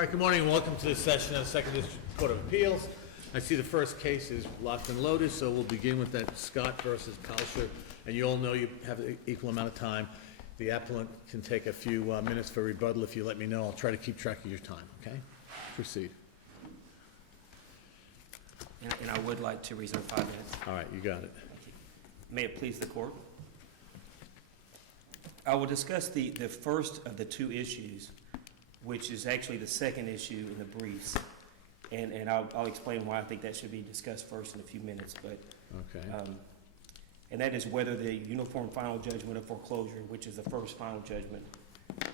All right, good morning and welcome to this session of the Second District Court of Appeals. I see the first case is locked and loaded, so we'll begin with that Scott versus Foreclosure. And you all know you have an equal amount of time. The appellant can take a few minutes for rebuttal if you let me know. I'll try to keep track of your time, okay? Proceed. And I would like to reserve 5 minutes. All right, you got it. May it please the court. I will discuss the first of the two issues, which is actually the second issue in the briefs. And I'll explain why I think that should be discussed first in a few minutes. But okay. And that is whether the uniform final judgment of foreclosure, which is the first final judgment,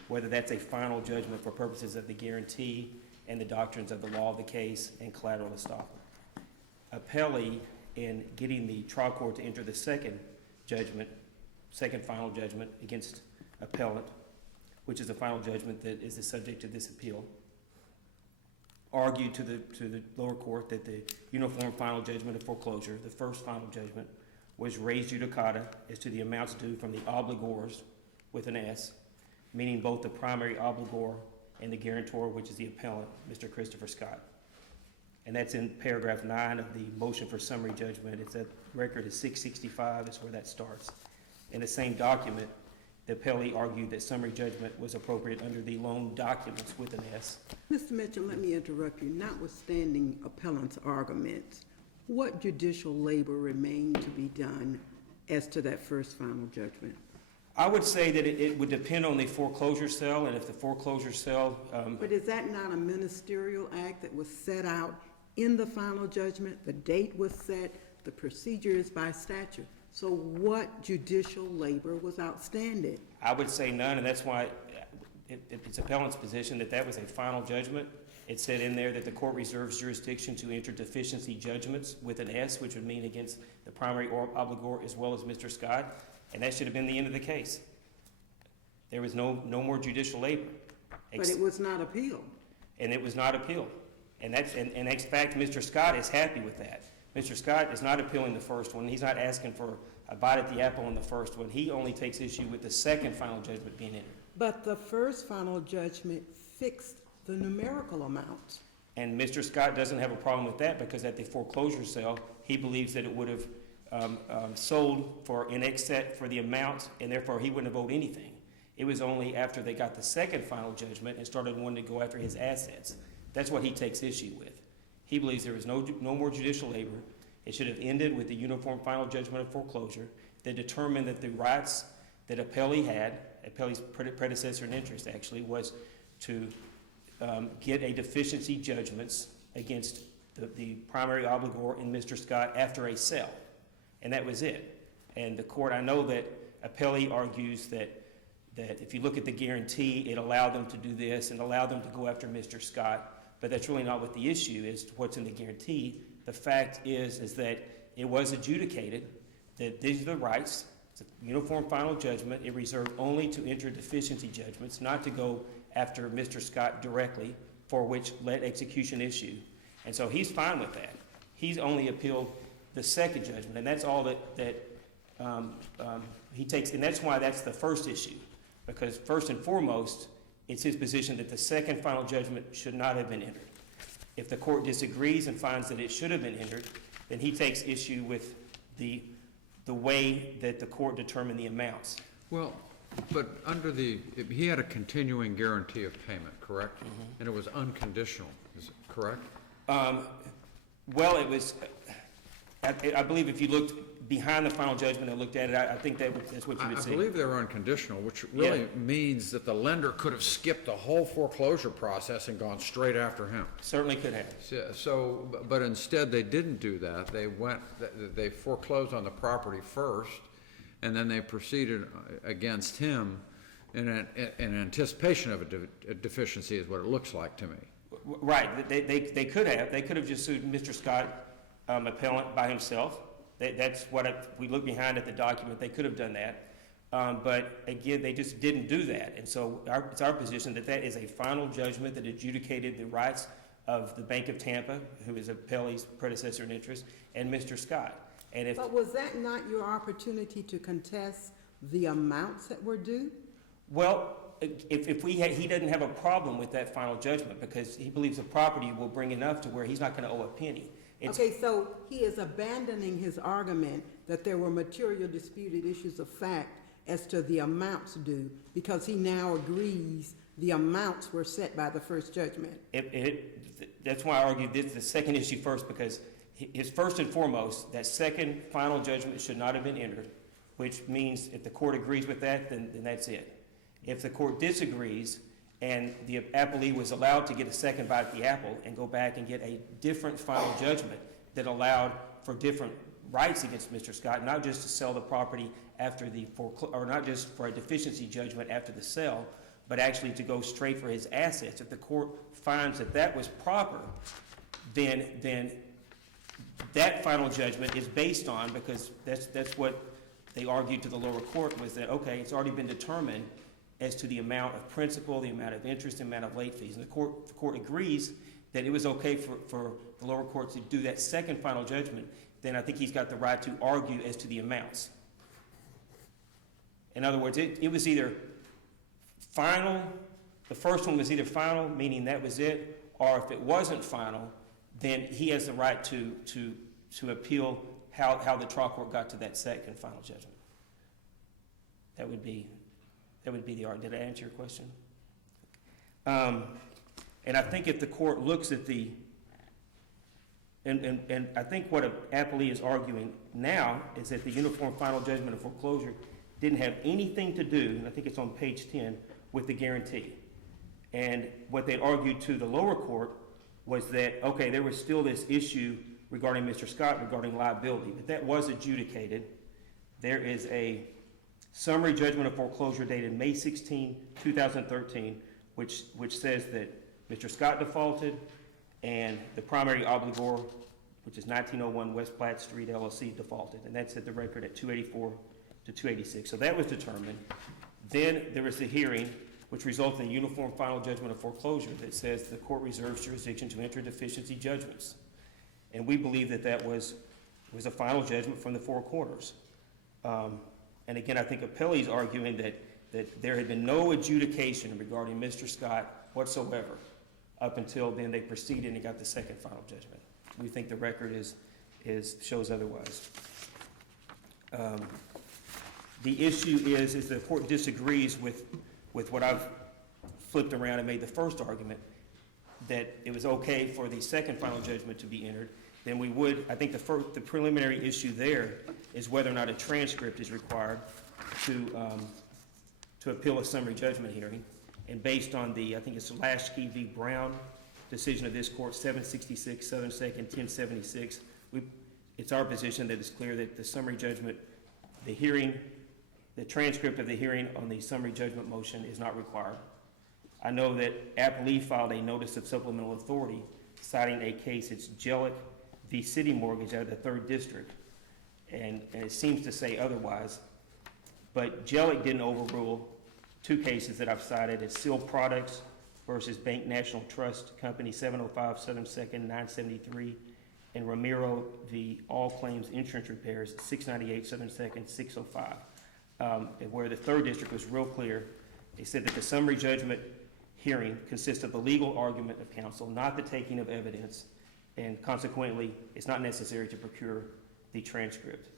whether that's a final judgment for purposes of the guarantee and the doctrines of the law of the case and collateral estoppel. Appellee, in getting the trial court to enter the second final judgment against appellant, which is the final judgment that is the subject of this appeal, argued to the lower court that the uniform final judgment of foreclosure, the first final judgment, was res judicata as to the amounts due from the obligors with an S, meaning both the primary obligor and the guarantor, which is the appellant, Mr. Christopher Scott. And that's in paragraph 9 of the motion for summary judgment. It's at record is 665 is where that starts. In the same document, the appellee argued that summary judgment was appropriate under the loan documents with an S. Mr. Mitchell, let me interrupt you. Notwithstanding appellant's arguments, what judicial labor remained to be done as to that first final judgment? I would say that it would depend on the foreclosure sale, and if the foreclosure sale... But is that not a ministerial act that was set out in the final judgment? The date was set, the procedure is by statute. So what judicial labor was outstanding? I would say none, and that's why it's appellant's position that that was a final judgment. It said in there that the court reserves jurisdiction to enter deficiency judgments with an S, which would mean against the primary obligor as well as Mr. Scott, and that should have been the end of the case. There was no more judicial labor. But it was not appealed. And it was not appealed. And in fact, Mr. Scott is happy with that. Mr. Scott is not appealing the first one. He's not asking for a bite at the apple on the first one. He only takes issue with the second final judgment being entered. But the first final judgment fixed the numerical amount. And Mr. Scott doesn't have a problem with that because at the foreclosure sale, he believes that it would have sold for in excess for the amount, and therefore he wouldn't have owed anything. It was only after they got the second final judgment and started wanting to go after his assets. That's what he takes issue with. He believes there is no more judicial labor. It should have ended with the uniform final judgment of foreclosure that determined that the rights that appellee had, appellee's predecessor in interest actually, was to get a deficiency judgments against the primary obligor in Mr. Scott after a sale. And that was it. And the court, I know that appellee argues that if you look at the guarantee, it allowed them to do this and allowed them to go after Mr. Scott. But that's really not what the issue is, what's in the guarantee. The fact is that it was adjudicated that these are the rights. It's a uniform final judgment. It reserved only to enter deficiency judgments, not to go after Mr. Scott directly, for which let execution issue. And so he's fine with that. He's only appealed the second judgment, and that's all that he takes. And that's why that's the first issue, because first and foremost, it's his position that the second final judgment should not have been entered. If the court disagrees and finds that it should have been entered, then he takes issue with the way that the court determined the amounts. Well, but he had a continuing guarantee of payment, correct? Mm-hmm. And it was unconditional, is it correct? Well, it was, I believe if you looked behind the final judgment and looked at it, I think that's what you would see. I believe they were unconditional, which really means that the lender could have skipped the whole foreclosure process and gone straight after him. Certainly could have. So, but instead they didn't do that. They foreclosed on the property first, and then they proceeded against him in anticipation of a deficiency, is what it looks like to me. Right. They could have. They could have just sued Mr. Scott, appellant, by himself. That's what if we look behind at the document, they could have done that. But again, they just didn't do that. And so it's our position that that is a final judgment that adjudicated the rights of the Bank of Tampa, who is appellee's predecessor in interest, and Mr. Scott. But was that not your opportunity to contest the amounts that were due? Well, he doesn't have a problem with that final judgment because he believes the property will bring enough to where he's not gonna owe a penny. Okay, so he is abandoning his argument that there were material disputed issues of fact as to the amounts due, because he now agrees the amounts were set by the first judgment. That's why I argued this, the second issue first, because his first and foremost, that second final judgment should not have been entered, which means if the court agrees with that, then that's it. If the court disagrees and the appellee was allowed to get a second bite at the apple and go back and get a different final judgment that allowed for different rights against Mr. Scott, not just to sell the property after the or not just for a deficiency judgment after the sale, but actually to go straight for his assets. If the court finds that that was proper, then that final judgment is based on, because that's what they argued to the lower court, was that, okay, it's already been determined as to the amount of principal, the amount of interest, the amount of late fees. And the court agrees that it was okay for the lower court to do that second final judgment, then I think he's got the right to argue as to the amounts. In other words, it was either final, the first one was either final, meaning that was it, or if it wasn't final, then he has the right to appeal how the trial court got to that second final judgment. That would be the argument. Did I answer your question? And I think if the court looks at the, and I think what an appellee is arguing now is that the uniform final judgment of foreclosure didn't have anything to do, and I think it's on page 10, with the guarantee. And what they argued to the lower court was that, okay, there was still this issue regarding Mr. Scott regarding liability, but that was adjudicated. There is a summary judgment of foreclosure dated May 16, 2013, which says that Mr. Scott defaulted and the primary obligor, which is 1901 West Platte Street LLC, defaulted. And that's at the record at 284 to 286. So that was determined. Then there was the hearing, which resulted in a uniform final judgment of foreclosure that says the court reserves jurisdiction to enter deficiency judgments. And we believe that that was a final judgment from the four quarters. And again, I think appellee's arguing that there had been no adjudication regarding Mr. Scott whatsoever up until then they proceeded and got the second final judgment. We think the record shows otherwise. The issue is the court disagrees with what I've flipped around and made the first argument, that it was okay for the second final judgment to be entered, then we would, I think the preliminary issue there is whether or not a transcript is required to appeal a summary judgment hearing. And based on I think it's Lasky v. Brown decision of this court, 766, Southern 2nd, 1076, it's our position that it's clear that the summary judgment, the transcript of the hearing on the summary judgment motion is not required. I know that appellee filed a notice of supplemental authority citing a case, it's Jellick v. City Mortgage out of the 3rd District. And it seems to say otherwise. But Jellick didn't overrule two cases that I've cited. It's Seal Products versus Bank National Trust Company, 705 Southern 2nd, 973, and Ramiro v. All Claims Insurance Repairs, 698 Southern 2nd, 605. Where the 3rd District was real clear. They said that the summary judgment hearing consists of the legal argument of counsel, not the taking of evidence, and consequently, it's not necessary to procure the transcript.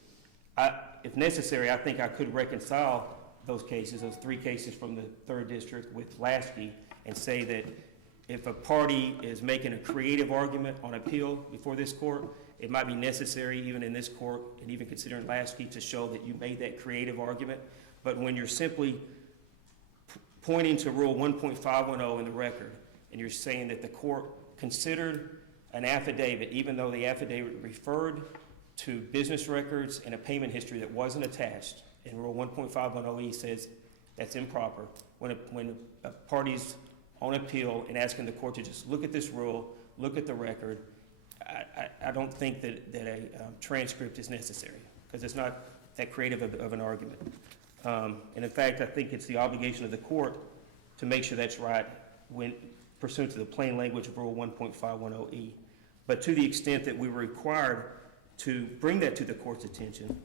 If necessary, I think I could reconcile those cases, those three cases from the 3rd District with Lasky, and say that if a party is making a creative argument on appeal before this court, it might be necessary, even in this court, and even considering Lasky, to show that you made that creative argument. But when you're simply pointing to Rule 1.510 in the record, and you're saying that the court considered an affidavit, even though the affidavit referred to business records and a payment history that wasn't attached, and Rule 1.510E says that's improper. When a party's on appeal and asking the court to just look at this rule, look at the record, I don't think that a transcript is necessary, because it's not that creative of an argument. And in fact, I think it's the obligation of the court to make sure that's right when pursuant to the plain language of Rule 1.510E. But to the extent that we were required to bring that to the court's attention,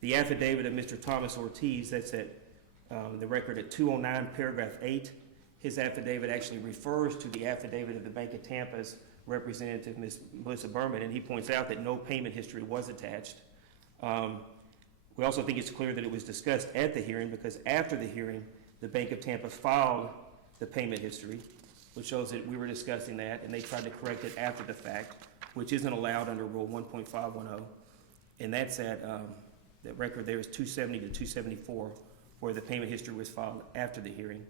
the affidavit of Mr. Thomas Ortiz, that's at The record at 209, paragraph 8, his affidavit actually refers to the affidavit of the Bank of Tampa's representative, Ms. Melissa Berman, and he points out that no payment history was attached. We also think it's clear that it was discussed at the hearing, because after the hearing, the Bank of Tampa filed the payment history, which shows that we were discussing that, and they tried to correct it after the fact, which isn't allowed under Rule 1.510. And that's at, that record there is 270 to 274, where the payment history was filed after the hearing.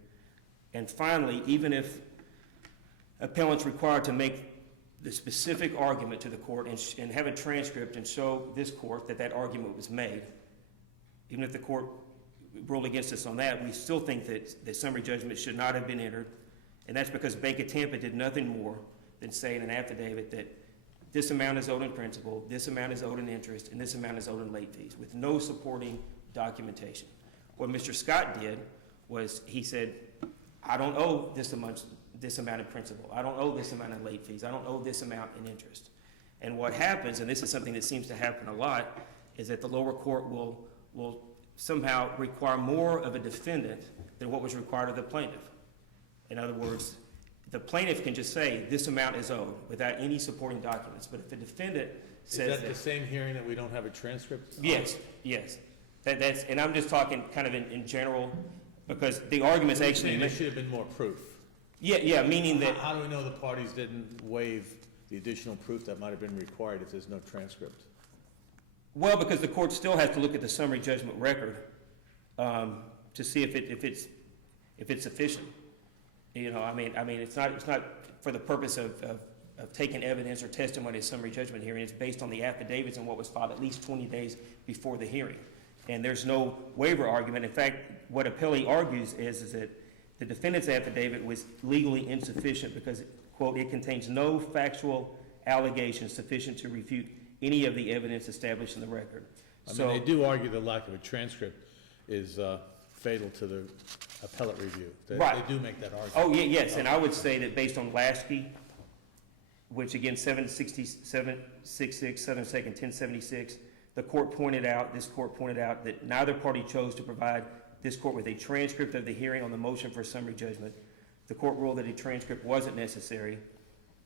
And finally, even if appellant's required to make the specific argument to the court and have a transcript and show this court that that argument was made, even if the court ruled against us on that, we still think that the summary judgment should not have been entered. And that's because Bank of Tampa did nothing more than say in an affidavit that this amount is owed in principal, this amount is owed in interest, and this amount is owed in late fees, with no supporting documentation. What Mr. Scott did was he said, I don't owe this amount in principal. I don't owe this amount in late fees. I don't owe this amount in interest. And what happens, and this is something that seems to happen a lot, is that the lower court will somehow require more of a defendant than what was required of the plaintiff. In other words, the plaintiff can just say this amount is owed without any supporting documents. But if the defendant says Is that the same hearing that we don't have a transcript? Yes, yes. That's, and I'm just talking kind of in general, because the argument's actually. There should have been more proof. Yeah, meaning that. How do we know the parties didn't waive the additional proof that might have been required if there's no transcript? Well, because the court still has to look at the summary judgment record to see if it's sufficient. You know, I mean, it's not for the purpose of taking evidence or testimony at summary judgment hearing. It's based on the affidavits and what was filed at least 20 days before the hearing. And there's no waiver argument. In fact, what appellee argues is that the defendant's affidavit was legally insufficient because, quote, it contains no factual allegations sufficient to refute any of the evidence established in the record. I mean, they do argue the lack of a transcript is fatal to the appellate review. Right. They do make that argument. Oh, yeah, yes, and I would say that based on Lasky, which again, 766, 7 second, 1076, this court pointed out that neither party chose to provide this court with a transcript of the hearing on the motion for summary judgment. The court ruled that a transcript wasn't necessary.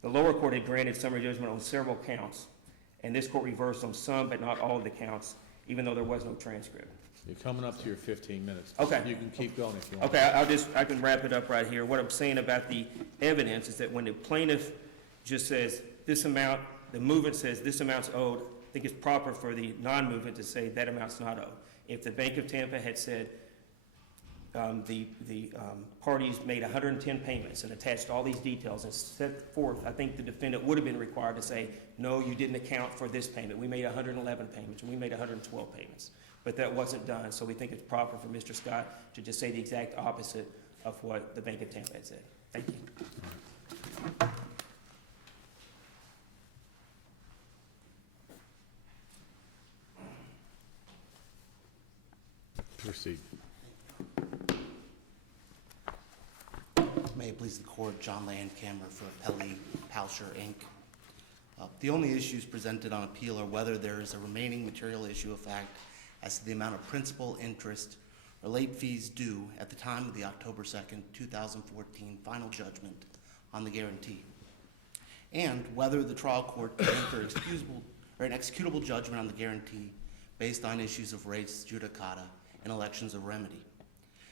The lower court had granted summary judgment on several counts, and this court reversed on some but not all of the counts, even though there was no transcript. You're coming up to your 15 minutes. Okay. You can keep going if you want. Okay, I can wrap it up right here. What I'm saying about the evidence is that when the plaintiff just says this amount, the movement says this amount's owed, I think it's proper for the non-movement to say that amount's not owed. If the Bank of Tampa had said the parties made 110 payments and attached all these details and set forth, I think the defendant would have been required to say, no, you didn't account for this payment. We made 111 payments, and we made 112 payments. But that wasn't done, so we think it's proper for Mr. Scott to just say the exact opposite of what the Bank of Tampa had said. Thank you. Proceed. May it please the court, John Landcamer for Appellee Palsher, Inc. The only issues presented on appeal are whether there is a remaining material issue of fact as to the amount of principal, interest, or late fees due at the time of the October 2nd, 2014 final judgment on the guarantee, and whether the trial court can enter an executable judgment on the guarantee based on issues of res judicata and elections of remedy.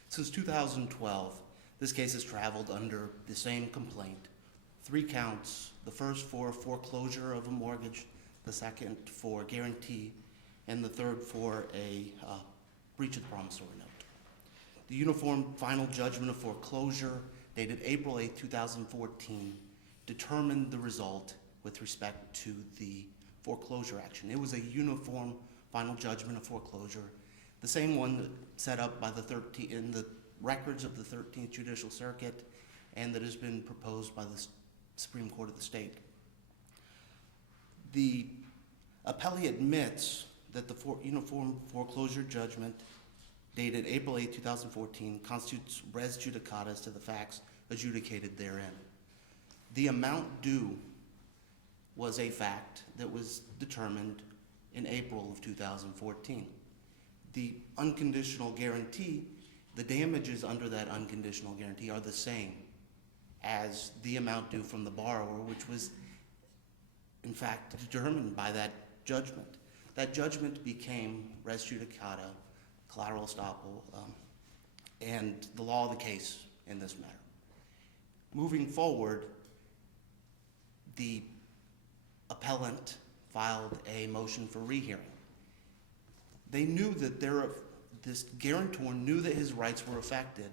Since 2012, this case has traveled under the same complaint. 3 counts, the first for foreclosure of a mortgage, the second for guarantee, and the third for a breach of the promissory note. The uniform final judgment of foreclosure, dated April 8, 2014, determined the result with respect to the foreclosure action. It was a uniform final judgment of foreclosure, the same one set up by in the records of the 13th Judicial Circuit, and that has been proposed by the Supreme Court of the state. The appellee admits that the uniform foreclosure judgment dated April 8, 2014 constitutes res judicata as to the facts adjudicated therein. The amount due was a fact that was determined in April of 2014. The unconditional guarantee the damages under that unconditional guarantee are the same as the amount due from the borrower, which was in fact determined by that judgment. That judgment became res judicata, collateral estoppel, and the law of the case in this matter. Moving forward, the appellant filed a motion for rehearing. They knew that this guarantor knew that his rights were affected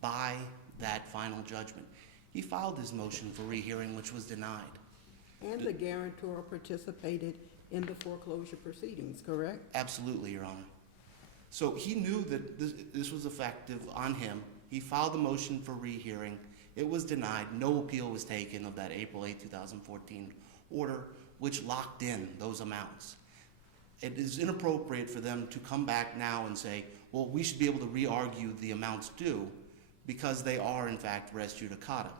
by that final judgment. He filed his motion for rehearing, which was denied. And the guarantor participated in the foreclosure proceedings, correct? Absolutely, Your Honor. So he knew that this was effective on him. He filed the motion for rehearing. It was denied. No appeal was taken of that April 8, 2014 order, which locked in those amounts. It is inappropriate for them to come back now and say, well, we should be able to re-argue the amounts due because they are, in fact, res judicata.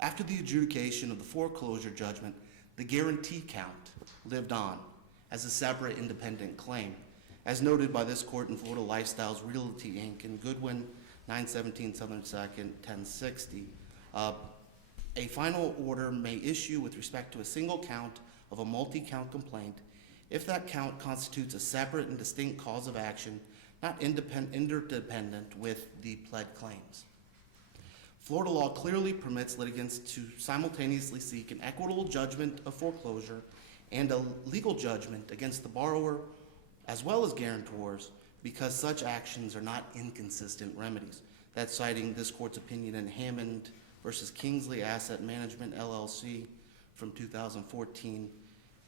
After the adjudication of the foreclosure judgment, the guarantee count lived on as a separate independent claim, as noted by this court in Florida Lifestyles Realty, Inc. in Goodwin, 917 Southern 2nd, 1060. A final order may issue with respect to a single count of a multi-count complaint if that count constitutes a separate and distinct cause of action, not interdependent with the pled claims. Florida law clearly permits litigants to simultaneously seek an equitable judgment of foreclosure and a legal judgment against the borrower as well as guarantors because such actions are not inconsistent remedies. That's citing this court's opinion in Hammond versus Kingsley Asset Management, LLC from 2014,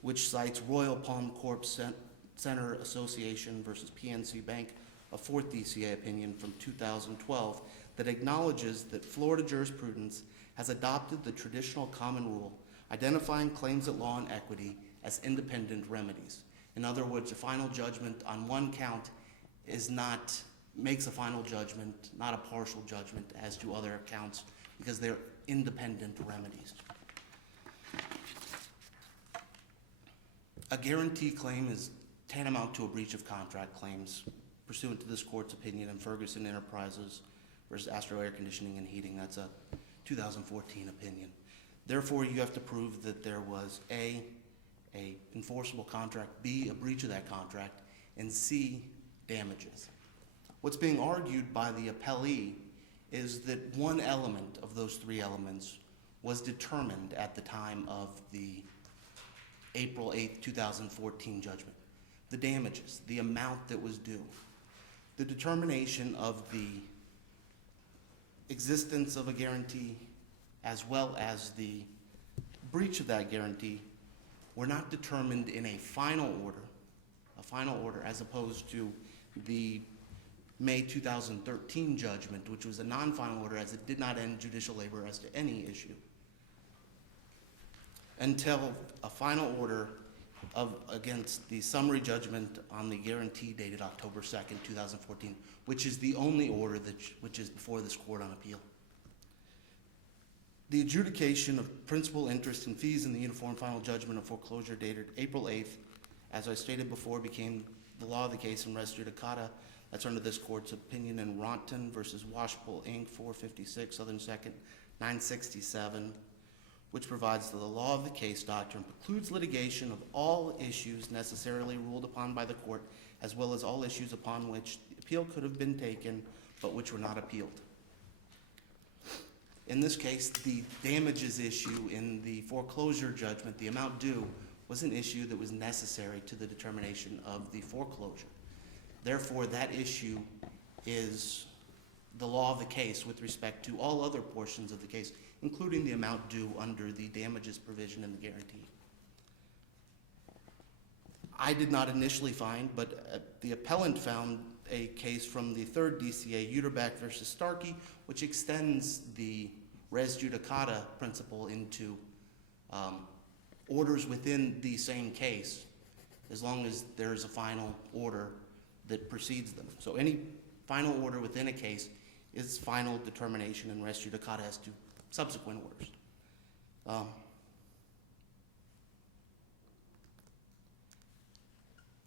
which cites Royal Palm Corp Center Association versus PNC Bank, a fourth DCA opinion from 2012 that acknowledges that Florida jurisprudence has adopted the traditional common rule, identifying claims at law and equity as independent remedies. In other words, a final judgment on one count makes a final judgment, not a partial judgment as to other accounts, because they're independent remedies. A guarantee claim is tantamount to a breach of contract claims pursuant to this court's opinion in Ferguson Enterprises versus Astro Air Conditioning and Heating. That's a 2014 opinion. Therefore, you have to prove that there was A, enforceable contract, B, a breach of that contract, and C, damages. What's being argued by the appellee is that one element of those three elements was determined at the time of the April 8, 2014 judgment. The damages, the amount that was due, the determination of the existence of a guarantee as well as the breach of that guarantee were not determined in a final order as opposed to the May 2013 judgment, which was a non-final order as it did not end judicial labor as to any issue, until a final order against the summary judgment on the guarantee dated October 2nd, 2014, which is the only order which is before this court on appeal. The adjudication of principal, interest, and fees in the uniform final judgment of foreclosure dated April 8th, as I stated before, became the law of the case in res judicata. That's under this court's opinion in Ronton versus Washpool, Inc., 456 Southern 2nd, 967, which provides that the law of the case doctrine precludes litigation of all issues necessarily ruled upon by the court, as well as all issues upon which the appeal could have been taken, but which were not appealed. In this case, the damages issue in the foreclosure judgment, the amount due, was an issue that was necessary to the determination of the foreclosure. Therefore, that issue is the law of the case with respect to all other portions of the case, including the amount due under the damages provision in the guarantee. I did not initially find, but the appellant found a case from the third DCA, Uterback versus Starkey, which extends the res judicata principle into orders within the same case, as long as there's a final order that precedes them. So any final order within a case is final determination, and res judicata as to subsequent orders.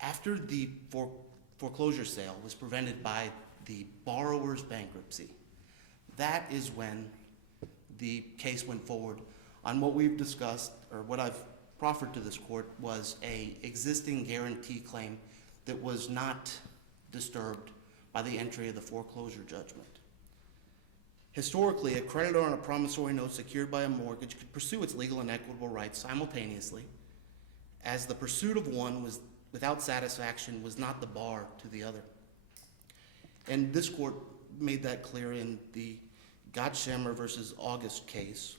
After the foreclosure sale was prevented by the borrower's bankruptcy. That is when the case went forward on what we've discussed, or what I've proffered to this court, was a existing guarantee claim that was not disturbed by the entry of the foreclosure judgment. Historically, a creditor on a promissory note secured by a mortgage could pursue its legal and equitable rights simultaneously, as the pursuit of one was without satisfaction was not the bar to the other. And this court made that clear in the Gottshammer versus August case.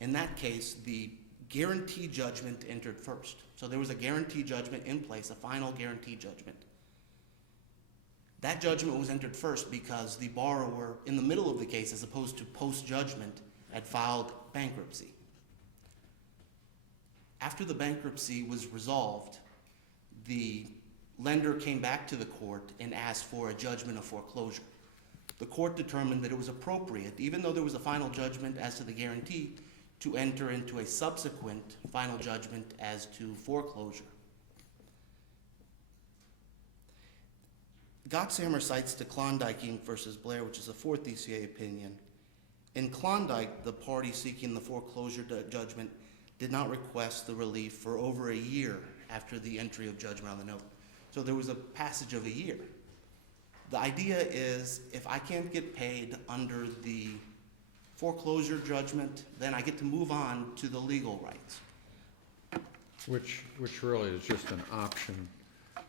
In that case, the guarantee judgment entered first. So there was a guarantee judgment in place, a final guarantee judgment. That judgment was entered first because the borrower, in the middle of the case, as opposed to post-judgment, had filed bankruptcy. After the bankruptcy was resolved, the lender came back to the court and asked for a judgment of foreclosure. The court determined that it was appropriate, even though there was a final judgment as to the guarantee, to enter into a subsequent final judgment as to foreclosure. Gottshammer cites the Klondike Inc. versus Blair, which is a fourth DCA opinion. In Klondike, the party seeking the foreclosure judgment did not request the relief for over a year after the entry of judgment on the note. So there was a passage of a year. The idea is, if I can't get paid under the foreclosure judgment, then I get to move on to the legal rights. Which really is just an option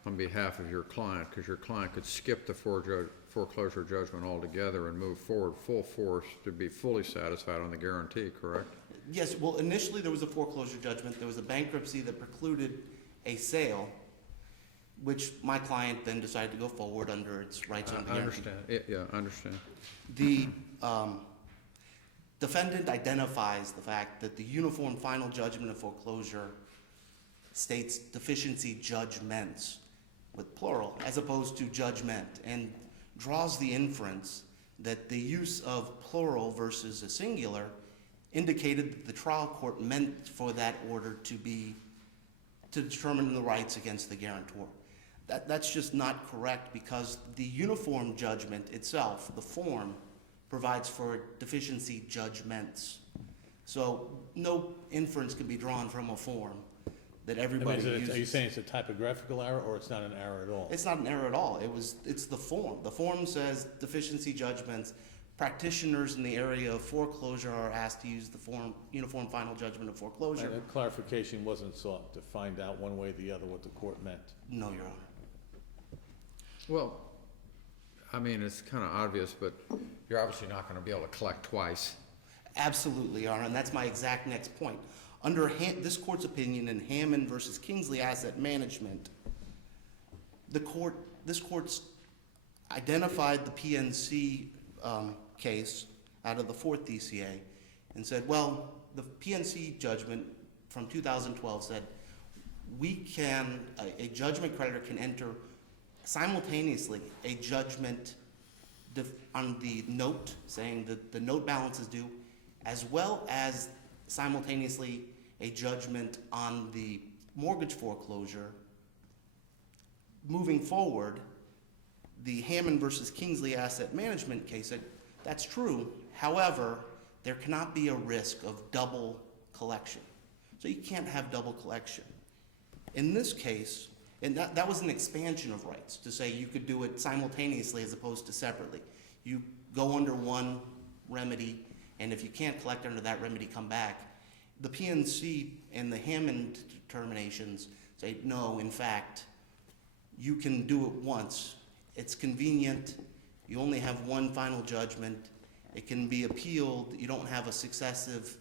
on behalf of your client, because your client could skip the foreclosure judgment altogether and move forward full force to be fully satisfied on the guarantee, correct? Yes, well, initially there was a foreclosure judgment. There was a bankruptcy that precluded a sale, which my client then decided to go forward under its rights under the guarantee. I understand. Yeah, I understand. The defendant identifies the fact that the uniform final judgment of foreclosure states deficiency judgments with plural as opposed to judgment, and draws the inference that the use of plural versus a singular indicated that the trial court meant for that order to determine the rights against the guarantor. That's just not correct, because the uniform judgment itself, the form, provides for deficiency judgments. So no inference can be drawn from a form that everybody uses. Are you saying it's a typographical error, or it's not an error at all? It's not an error at all. It's the form. The form says deficiency judgments. Practitioners in the area of foreclosure are asked to use the form, uniform final judgment of foreclosure. And a clarification wasn't sought to find out one way or the other what the court meant. No, Your Honor. Well, I mean, it's kind of obvious, but you're obviously not going to be able to collect twice. Absolutely, Your Honor, and that's my exact next point. Under this court's opinion in Hammond versus Kingsley Asset Management, this court's identified the PNC case out of the fourth DCA and said, well, the PNC judgment from 2012 said a judgment creditor can enter simultaneously a judgment on the note, saying that the note balance is due, as well as simultaneously a judgment on the mortgage foreclosure. Moving forward, the Hammond versus Kingsley Asset Management case said that's true. However, there cannot be a risk of double collection. So you can't have double collection. In this case, and that was an expansion of rights to say you could do it simultaneously as opposed to separately. You go under one remedy, and if you can't collect under that remedy, come back. The PNC and the Hammond determinations say, no, in fact, you can do it once. It's convenient. You only have one final judgment. It can be appealed. You don't have a successive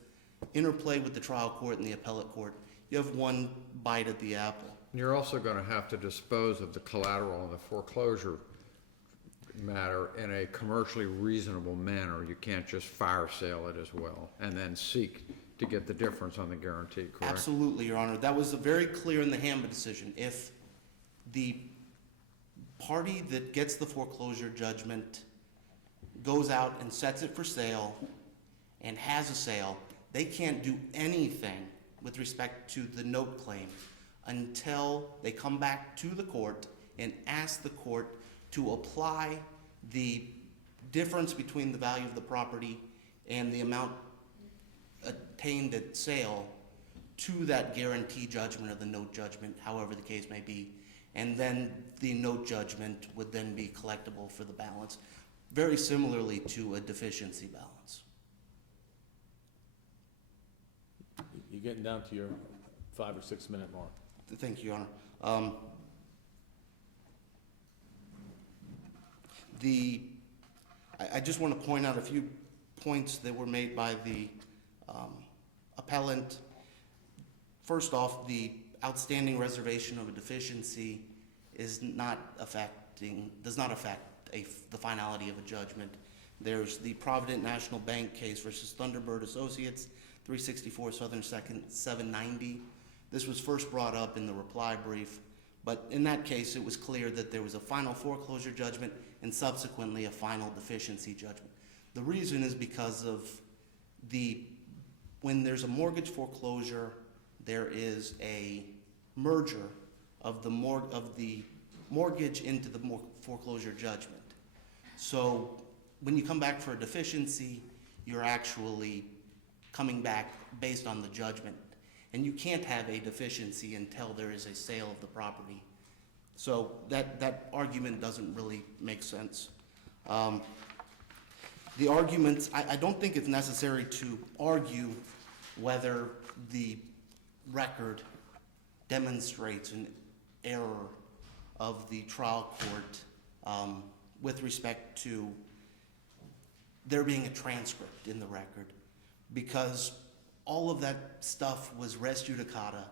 interplay with the trial court and the appellate court. You have one bite at the apple. You're also going to have to dispose of the collateral in the foreclosure matter in a commercially reasonable manner. You can't just fire sale it as well and then seek to get the difference on the guarantee, correct? Absolutely, Your Honor. That was very clear in the Hammond decision. If the party that gets the foreclosure judgment goes out and sets it for sale and has a sale, they can't do anything with respect to the note claim until they come back to the court and ask the court to apply the difference between the value of the property and the amount attained at sale to that guarantee judgment or the note judgment, however the case may be. And then the note judgment would then be collectible for the balance, very similarly to a deficiency balance. You're getting down to your 5 or 6 minute mark. Thank you, Your Honor. I just want to point out a few points that were made by the appellant. First off, the outstanding reservation of a deficiency does not affect the finality of a judgment. There's the Provident National Bank case versus Thunderbird Associates, 364 Southern 2nd, 790. This was first brought up in the reply brief, but in that case, it was clear that there was a final foreclosure judgment and subsequently a final deficiency judgment. The reason is because of when there's a mortgage foreclosure, there is a merger of the mortgage into the foreclosure judgment. So when you come back for a deficiency, you're actually coming back based on the judgment. And you can't have a deficiency until there is a sale of the property. So that argument doesn't really make sense. The arguments, I don't think it's necessary to argue whether the record demonstrates an error of the trial court with respect to there being a transcript in the record, because all of that stuff was res judicata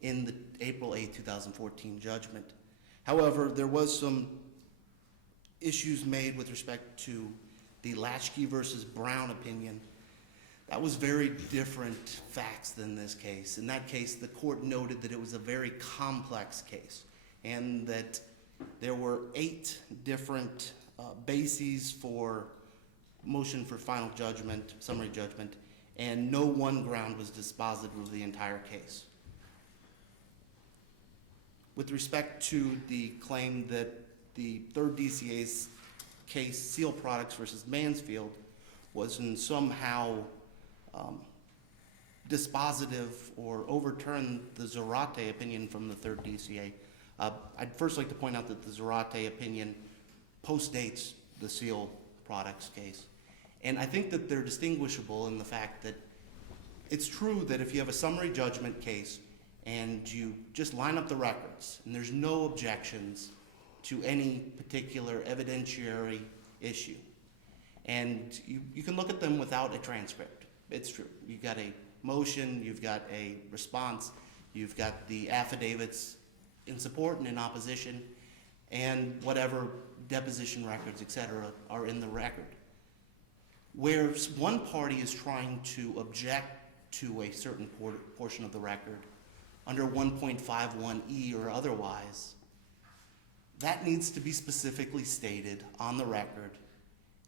in the April 8, 2014 judgment. However, there was some issues made with respect to the Latchkey versus Brown opinion. That was very different facts than this case. In that case, the court noted that it was a very complex case and that there were 8 different bases for motion for final judgment, summary judgment, and no one ground was dispositive of the entire case. With respect to the claim that the third DCA's case, Seal Products versus Mansfield, was in somehow dispositive or overturned the Zarate opinion from the third DCA, I'd first like to point out that the Zarate opinion postdates the Seal Products case. And I think that they're distinguishable in the fact that it's true that if you have a summary judgment case and you just line up the records and there's no objections to any particular evidentiary issue, and you can look at them without a transcript. It's true. You've got a motion, you've got a response, you've got the affidavits in support and in opposition, and whatever deposition records, et cetera, are in the record. Where one party is trying to object to a certain portion of the record under 1.51E or otherwise, that needs to be specifically stated on the record,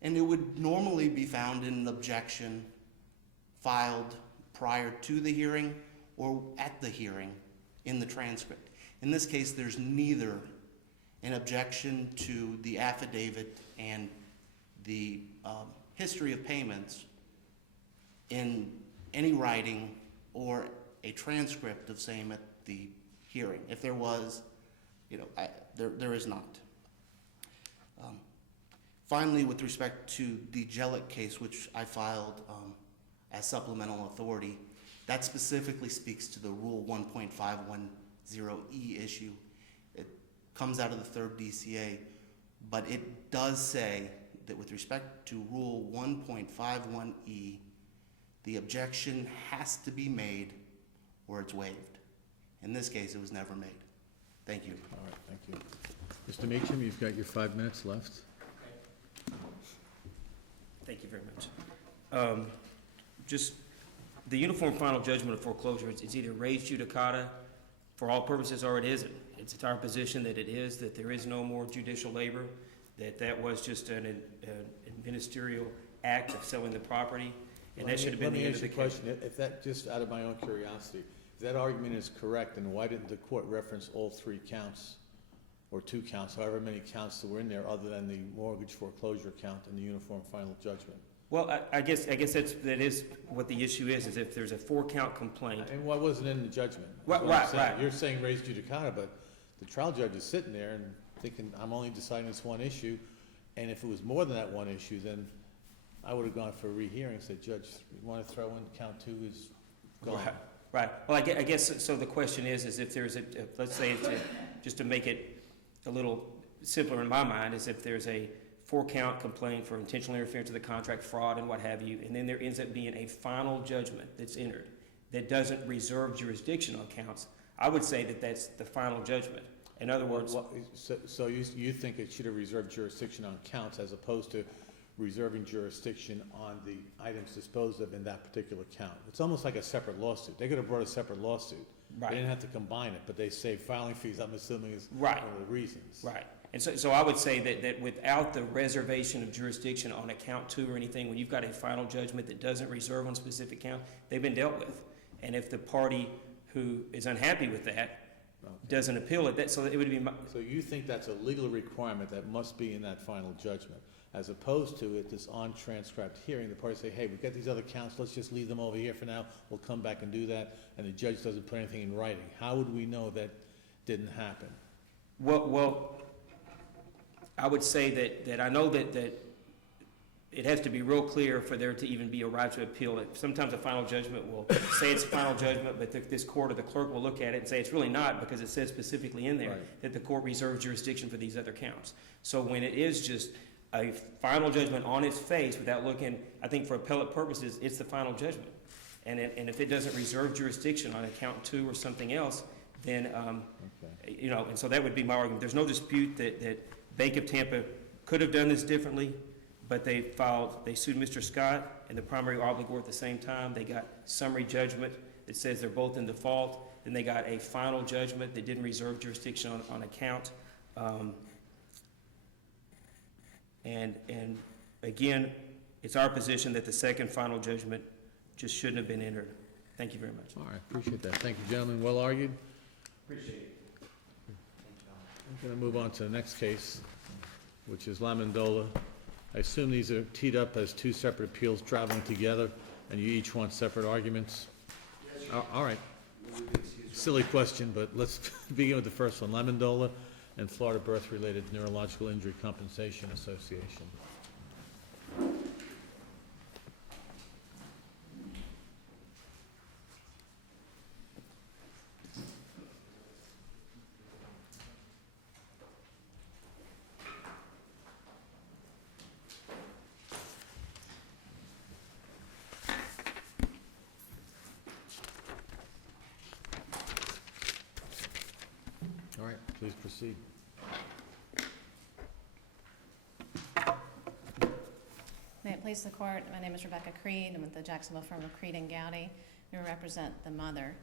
and it would normally be found in an objection filed prior to the hearing or at the hearing in the transcript. In this case, there's neither an objection to the affidavit and the history of payments in any writing or a transcript of same at the hearing. If there was, there is not. Finally, with respect to the Jellick case, which I filed as supplemental authority, that specifically speaks to the Rule 1.510E issue. It comes out of the third DCA, but it does say that with respect to Rule 1.51E, the objection has to be made or it's waived. In this case, it was never made. Thank you. All right, thank you. Mr. Meacham, you've got your 5 minutes left. Thank you very much. Just the uniform final judgment of foreclosure, it's either res judicata for all purposes or it isn't. It's our position that it is, that there is no more judicial labor, that was just an ministerial act of selling the property, and that should have been the end of the case. Let me ask you a question. If that, just out of my own curiosity, if that argument is correct, then why didn't the court reference all 3 counts or 2 counts, however many counts that were in there, other than the mortgage foreclosure count and the uniform final judgment. Well, I guess that is what the issue is if there's a 4-count complaint. And what wasn't in the judgment? is Right, what I'm right, saying. right. You're saying raised judicata, but the trial judge is sitting there and thinking, I'm only deciding this one issue, and if it was more than that one issue, then I would have gone for a rehearing, said, Judge, you want to throw in count 2 is gone. Right, right. Well, I guess, so the question is if there's let's say, just to make it a little simpler in my mind, is if there's a 4-count complaint for intentional interference with the contract, fraud, and what have you, and then there ends up being a final judgment that's entered that doesn't reserve jurisdiction on counts, I would say that that's the final judgment. In other words, So you think it should have reserved jurisdiction on counts as opposed to reserving jurisdiction on the items disposed of in that particular count? It's almost like a separate lawsuit. They could have brought a separate lawsuit. Right. They didn't have to combine it, but they saved filing fees, I'm assuming, is Right. one of the reasons. right. And so I would say that without the reservation of jurisdiction on a count 2 or anything, when you've got a final judgment that doesn't reserve on a specific count, they've been dealt with. And if the party who is unhappy with that doesn't appeal it, so it would be, So you think that's a legal requirement that must be in that final judgment, as opposed to it, this on-transcribed hearing, the parties say, hey, we've got these other counts, let's just leave them over here for now, we'll come back and do that, and the judge doesn't put anything in writing. How would we know that didn't happen? well, I would say that I know that it has to be real clear for there to even be a right to appeal it. Sometimes a final judgment will say it's a final judgment, but this court or the clerk will look at it and say it's really not, because it says specifically in there Right. that the court reserves jurisdiction for these other counts. So when it is just a final judgment on its face without looking, I think for appellate purposes, it's the final judgment. And if it doesn't reserve jurisdiction on a count 2 or something else, then, and so that would be my argument. There's no dispute that Bank of Tampa could have done this differently, but they sued Mr. Scott and the primary obligor at the same time. They got summary judgment that says they're both in default. Then they got a final judgment that didn't reserve jurisdiction on account. And again, it's our position that the second final judgment just shouldn't have been entered. Thank you very much. All right, appreciate that. Thank you, gentlemen. Well argued. Appreciate it. I'm going to move on to the next case, which is Lamondola. I assume these are teed up as 2 separate appeals traveling together, and you each want separate arguments? All right. Silly question, but let's begin with the first one. Lamondola and Florida Birth-Related Neurological Injury Compensation Association. All right, please proceed. May it please the court, my name is Rebecca Creed. I'm with the Jacksonville firm of Creed and Gowdy. We represent the mother.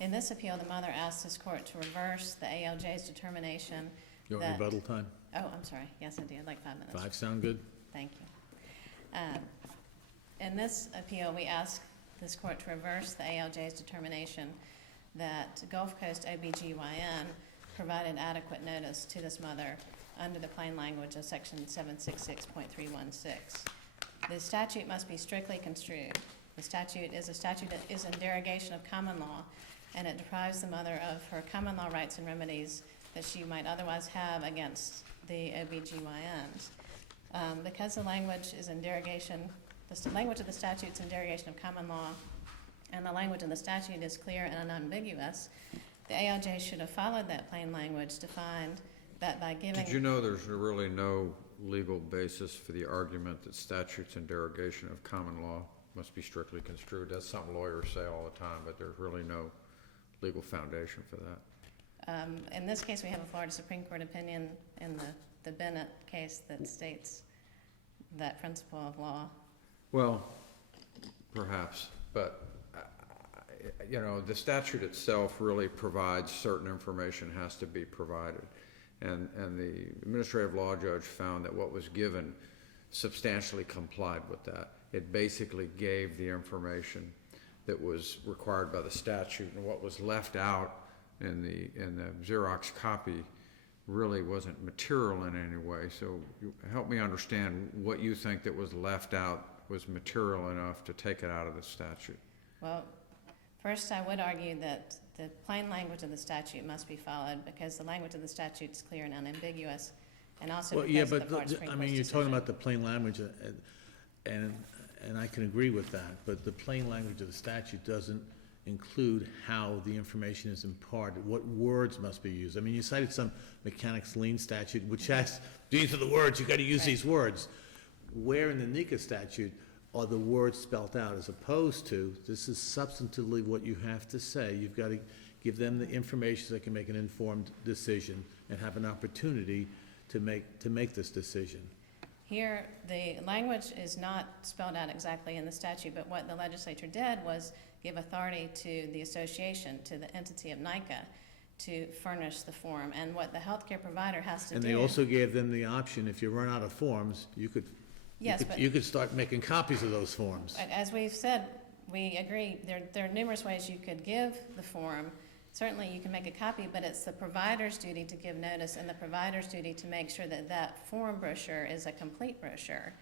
In this appeal, the mother asked this court to reverse the ALJ's determination You want that... rebuttal time? Oh, I'm sorry. Yes, I do. I'd like 5 minutes. 5 sound good? Thank you. In this appeal, we ask this court to reverse the ALJ's determination that Gulf Coast OBGYN provided adequate notice to this mother under the plain language of section 766.316. The statute must be strictly construed. The statute is a statute that is in derogation of common law, and it deprives the mother of her common law rights and remedies that she might otherwise have against the OBGYNs. Because the language is in derogation, the language of the statute is in derogation of common law, and the language of the statute is clear and unambiguous, the ALJ should have followed that plain language to find that by giving... Did you know there's really no legal basis for the argument that statutes in derogation of common law must be strictly construed? That's something lawyers say all the time, but there's really no legal foundation for that. In this case, we have a Florida Supreme Court opinion in the Bennett case that states that principle of law. Well, perhaps, but the statute itself really provides certain information has to be provided. And the administrative law judge found that what was given substantially complied with that. It basically gave the information that was required by the statute, and what was left out in the Xerox copy really wasn't material in any way. So help me understand what you think that was left out was material enough to take it out of the statute. Well, first, I would argue that the plain language of the statute must be followed because the language of the statute is clear and unambiguous, and also Well, yeah, because of but, the Supreme I Court's mean, you're talking decision. about the plain language, and I can agree with that, but the plain language of the statute doesn't include how the information is imparted, what words must be used. I mean, you cited some mechanics lien statute, which has, these are the words, you gotta use these words. Where in the NECA statute are the words spelled out, as opposed to, this is substantively what you have to say. You've got to give them the information so they can make an informed decision and have an opportunity to make this decision. Here, the language is not spelled out exactly in the statute, but what the legislature did was give authority to the association, to the entity of NICA, to furnish the form, and what the healthcare provider has to do. And they also gave them the option, if you run out of forms, Yes, but you could start making copies of those forms. as we've said, we agree, there are numerous ways you could give the form. Certainly, you can make a copy, but it's the provider's duty to give notice and the provider's duty to make sure that that form brochure is a complete brochure.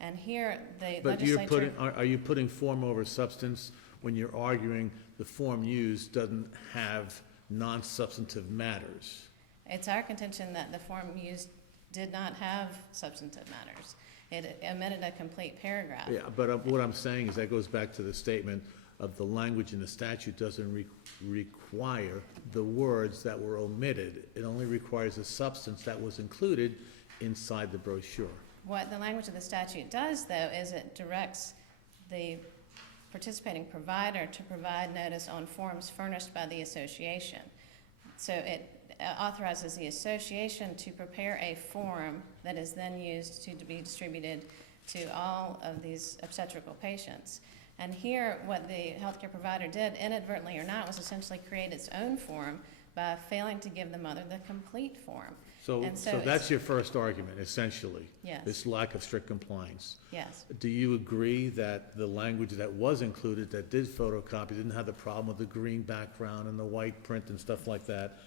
And here, the But you're legislature... are you putting form over substance when you're arguing the form used doesn't have non-substantive matters? It's our contention that the form used did not have substantive matters. It omitted a complete paragraph. Yeah, but what I'm saying is that goes back to the statement of the language in the statute doesn't require the words that were omitted. It only requires the substance that was included inside the brochure. What the language of the statute does, though, is it directs the participating provider to provide notice on forms furnished by the association. So it authorizes the association to prepare a form that is then used to be distributed to all of these obstetrical patients. And here, what the healthcare provider did, inadvertently or not, was essentially create its own form by failing to give the mother the complete form. So And so that's it's- your first argument, essentially. Yes. This lack of strict compliance. Yes. Do you agree that the language that was included, that did photocopy, didn't have the problem with the green background and the white print and stuff like that,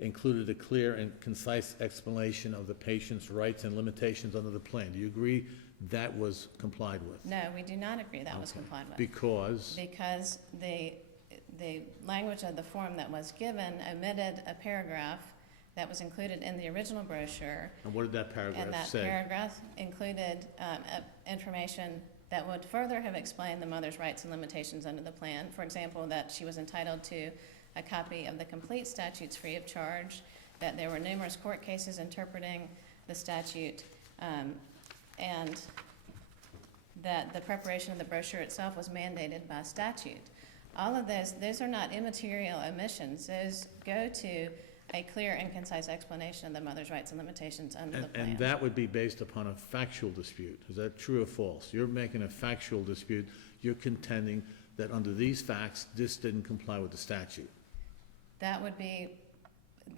included a clear and concise explanation of the patient's rights and limitations under the plan? Do you agree that was complied with? No, we do not agree that was complied with. Because, Because the language of the form that was given omitted a paragraph that was included in the original brochure. and what did that And paragraph that say? paragraph included information that would further have explained the mother's rights and limitations under the plan. For example, that she was entitled to a copy of the complete statutes free of charge, that there were numerous court cases interpreting the statute, and that the preparation of the brochure itself was mandated by statute. All of those are not immaterial omissions. Those go to a clear and concise explanation of the mother's rights and limitations under the plan. And that would be based upon a factual dispute. Is that true or false? You're making a factual dispute. You're contending that under these facts, this didn't comply with the statute. That would be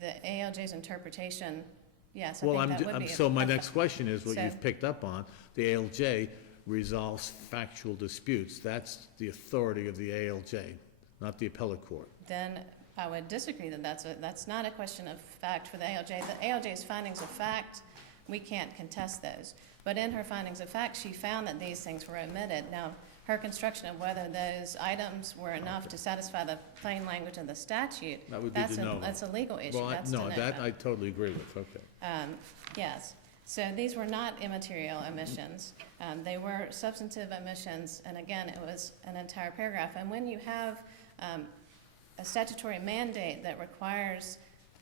the ALJ's interpretation, yes, I Well, think that would be. so my next question is what So- you've picked up on. The ALJ resolves factual disputes. That's the authority of the ALJ, not the appellate court. Then I would disagree that that's not a question of fact for the ALJ. The ALJ's findings of fact, we can't contest those. But in her findings of fact, she found that these things were omitted. Now, her construction of whether those items were enough to satisfy the plain language of the statute, That would be de novo. that's a legal issue. Well, That's no, de that novo. I totally agree with, okay. Yes, so these were not immaterial omissions. They were substantive omissions, and again, it was an entire paragraph. And when you have a statutory mandate that requires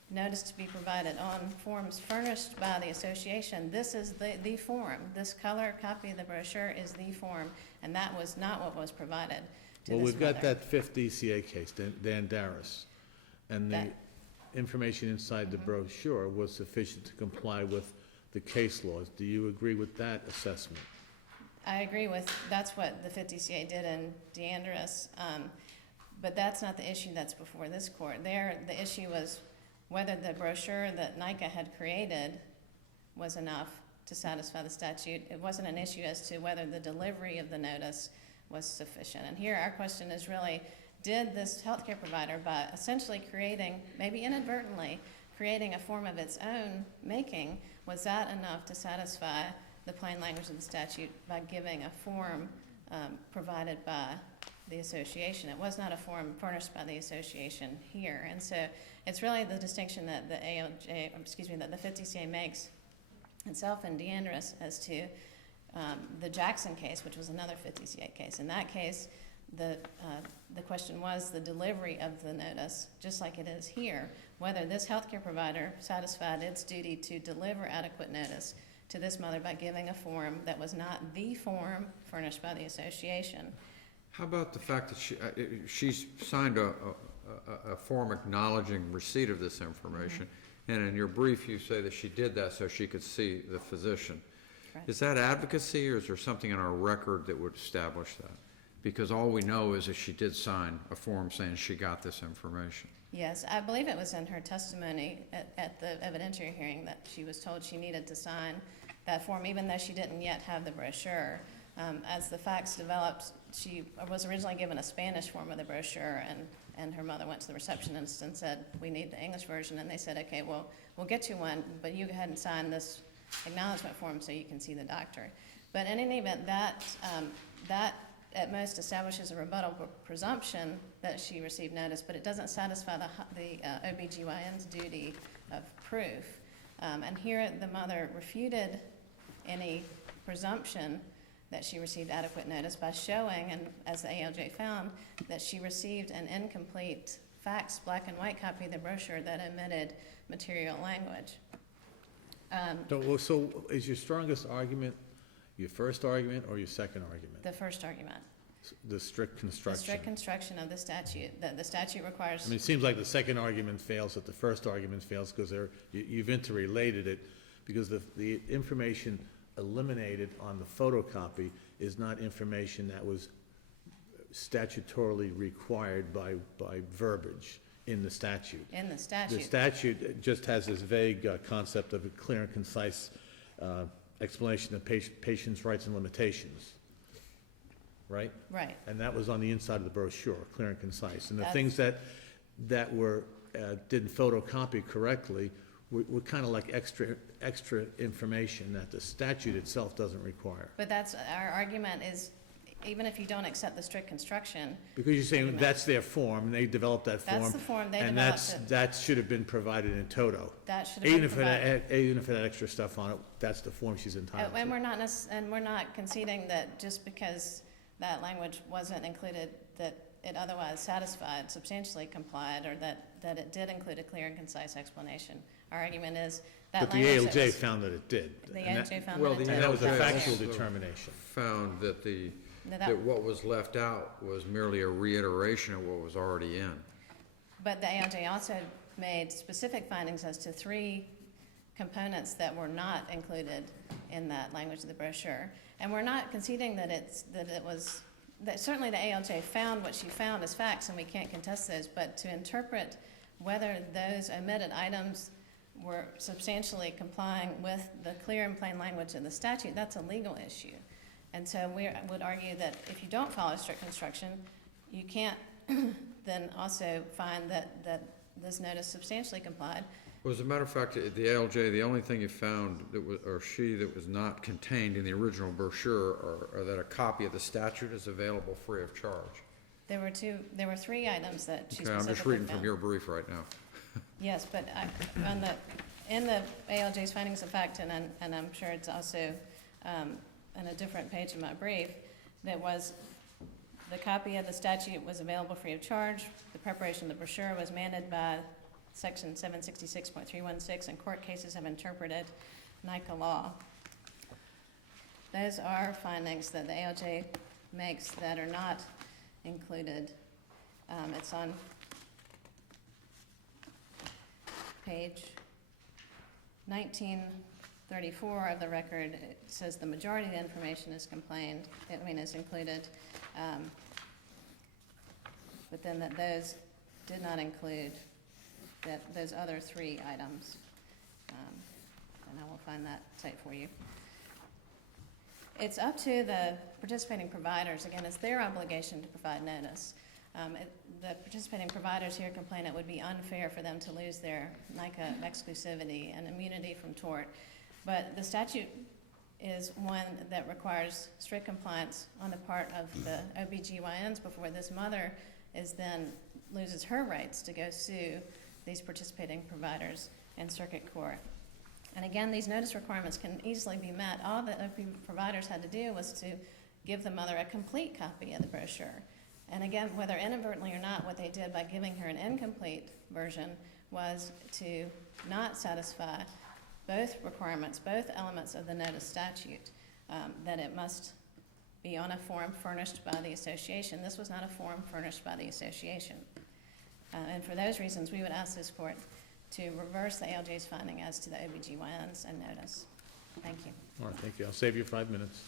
notice to be provided on forms furnished by the association, this is the form. This color copy of the brochure is the form, and that was not what was provided to Well, this we've got mother. that fifth DCA case, Dan Darris, and the That- information inside the brochure was sufficient to comply with the case laws. Do you agree with that assessment? I agree with, that's what the 50CA did in DeAndreas, but that's not the issue that's before this court. There, the issue was whether the brochure that NICA had created was enough to satisfy the statute. It wasn't an issue as to whether the delivery of the notice was sufficient. And here, our question is really, did this healthcare provider, by essentially creating, maybe inadvertently, creating a form of its own making, was that enough to satisfy the plain language of the statute by giving a form provided by the association? It was not a form furnished by the association here. And so it's really the distinction that the ALJ, that the 50CA makes itself in DeAndres as to the Jackson case, which was another 50CA case. In that case, the question was the delivery of the notice, just like it is here, whether this healthcare provider satisfied its duty to deliver adequate notice to this mother by giving a form that was not the form furnished by the association. How about the fact that she's signed a form acknowledging receipt of this information, and in your brief you say that she did that so she could see the physician. Correct. Is that advocacy, or is there something in our record that would establish that? Because all we know is that she did sign a form saying she got this information. Yes, I believe it was in her testimony at the evidentiary hearing that she was told she needed to sign that form, even though she didn't yet have the brochure. As the facts developed, she was originally given a Spanish form of the brochure, and her mother went to the receptionist and said, we need the English version, and they said, okay, well, we'll get you one, but you go ahead and sign this acknowledgement form so you can see the doctor. But in any event, that at most establishes a rebuttal presumption that she received notice, but it doesn't satisfy the OBGYN's duty of proof. And here the mother refuted any presumption that she received adequate notice by showing, and as the ALJ found, that she received an incomplete faxed black and white copy of the brochure that omitted material language. So is your strongest argument your first argument or your second argument? The first argument. The strict construction. The strict construction of the statute, that the statute requires. I mean, it seems like the second argument fails, that the first argument fails because you've interrelated it, because the information eliminated on the photocopy is not information that was statutorily required by verbiage in the statute. In the statute. The statute just has this vague concept of a clear and concise explanation of patients' rights and limitations, right? Right. And that was on the inside of the brochure, clear and concise. And the That's- things that were, didn't photocopy correctly were kind of like extra information that the statute itself doesn't require. But that's, our argument is, even if you don't accept the strict construction, Because you're saying that's their form, and they developed that form. That's the form, they And developed it. that should have been provided in toto. that should have been provided. Even if it had extra stuff on it, that's the form she's entitled And to. we're not conceding that just because that language wasn't included, that it otherwise satisfied, substantially complied, or that it did include a clear and concise explanation. Our argument is that But the language that ALJ was- found that it did. The And that- ALJ found Well, that it the did. And that was a ALJ factual also determination. found that That- that what was left out was merely a reiteration of what was already in. But the ALJ also made specific findings as to 3 components that were not included in that language of the brochure. And we're not conceding that certainly the ALJ found what she found as facts, and we can't contest those, but to interpret whether those omitted items were substantially complying with the clear and plain language of the statute, that's a legal issue. And so we would argue that if you don't follow strict construction, you can't then also find that this notice substantially complied. Well, as a matter of fact, the ALJ, the only thing you found that was, that was not contained in the original brochure, or that a copy of the statute is available free of charge. There were 3 items that she Okay, I'm specifically just reading from found. your brief right now. Yes, but in the ALJ's findings of fact, and I'm sure it's also on a different page in my brief, that was the copy of the statute was available free of charge. The preparation of the brochure was mandated by Section 766.316, and court cases have interpreted NICA law. Those are findings that the ALJ makes that are not included. It's on page 1934 of the record. It says the majority of the information is is included, but then that those did not include those other 3 items. And I will find that site for you. It's up to the participating providers. Again, it's their obligation to provide notice. The participating providers here complain it would be unfair for them to lose their NICA exclusivity and immunity from tort. But the statute is one that requires strict compliance on the part of the OBGYNs before this mother loses her rights to go sue these participating providers in circuit court. And again, these notice requirements can easily be met. All the OB providers had to do was to give the mother a complete copy of the brochure. And again, whether inadvertently or not, what they did by giving her an incomplete version was to not satisfy both requirements, both elements of the notice statute, that it must be on a form furnished by the association. This was not a form furnished by the association. And for those reasons, we would ask this court to reverse the ALJ's finding as to the OBGYNs and notice. Thank you. All right, thank you. I'll save you 5 minutes.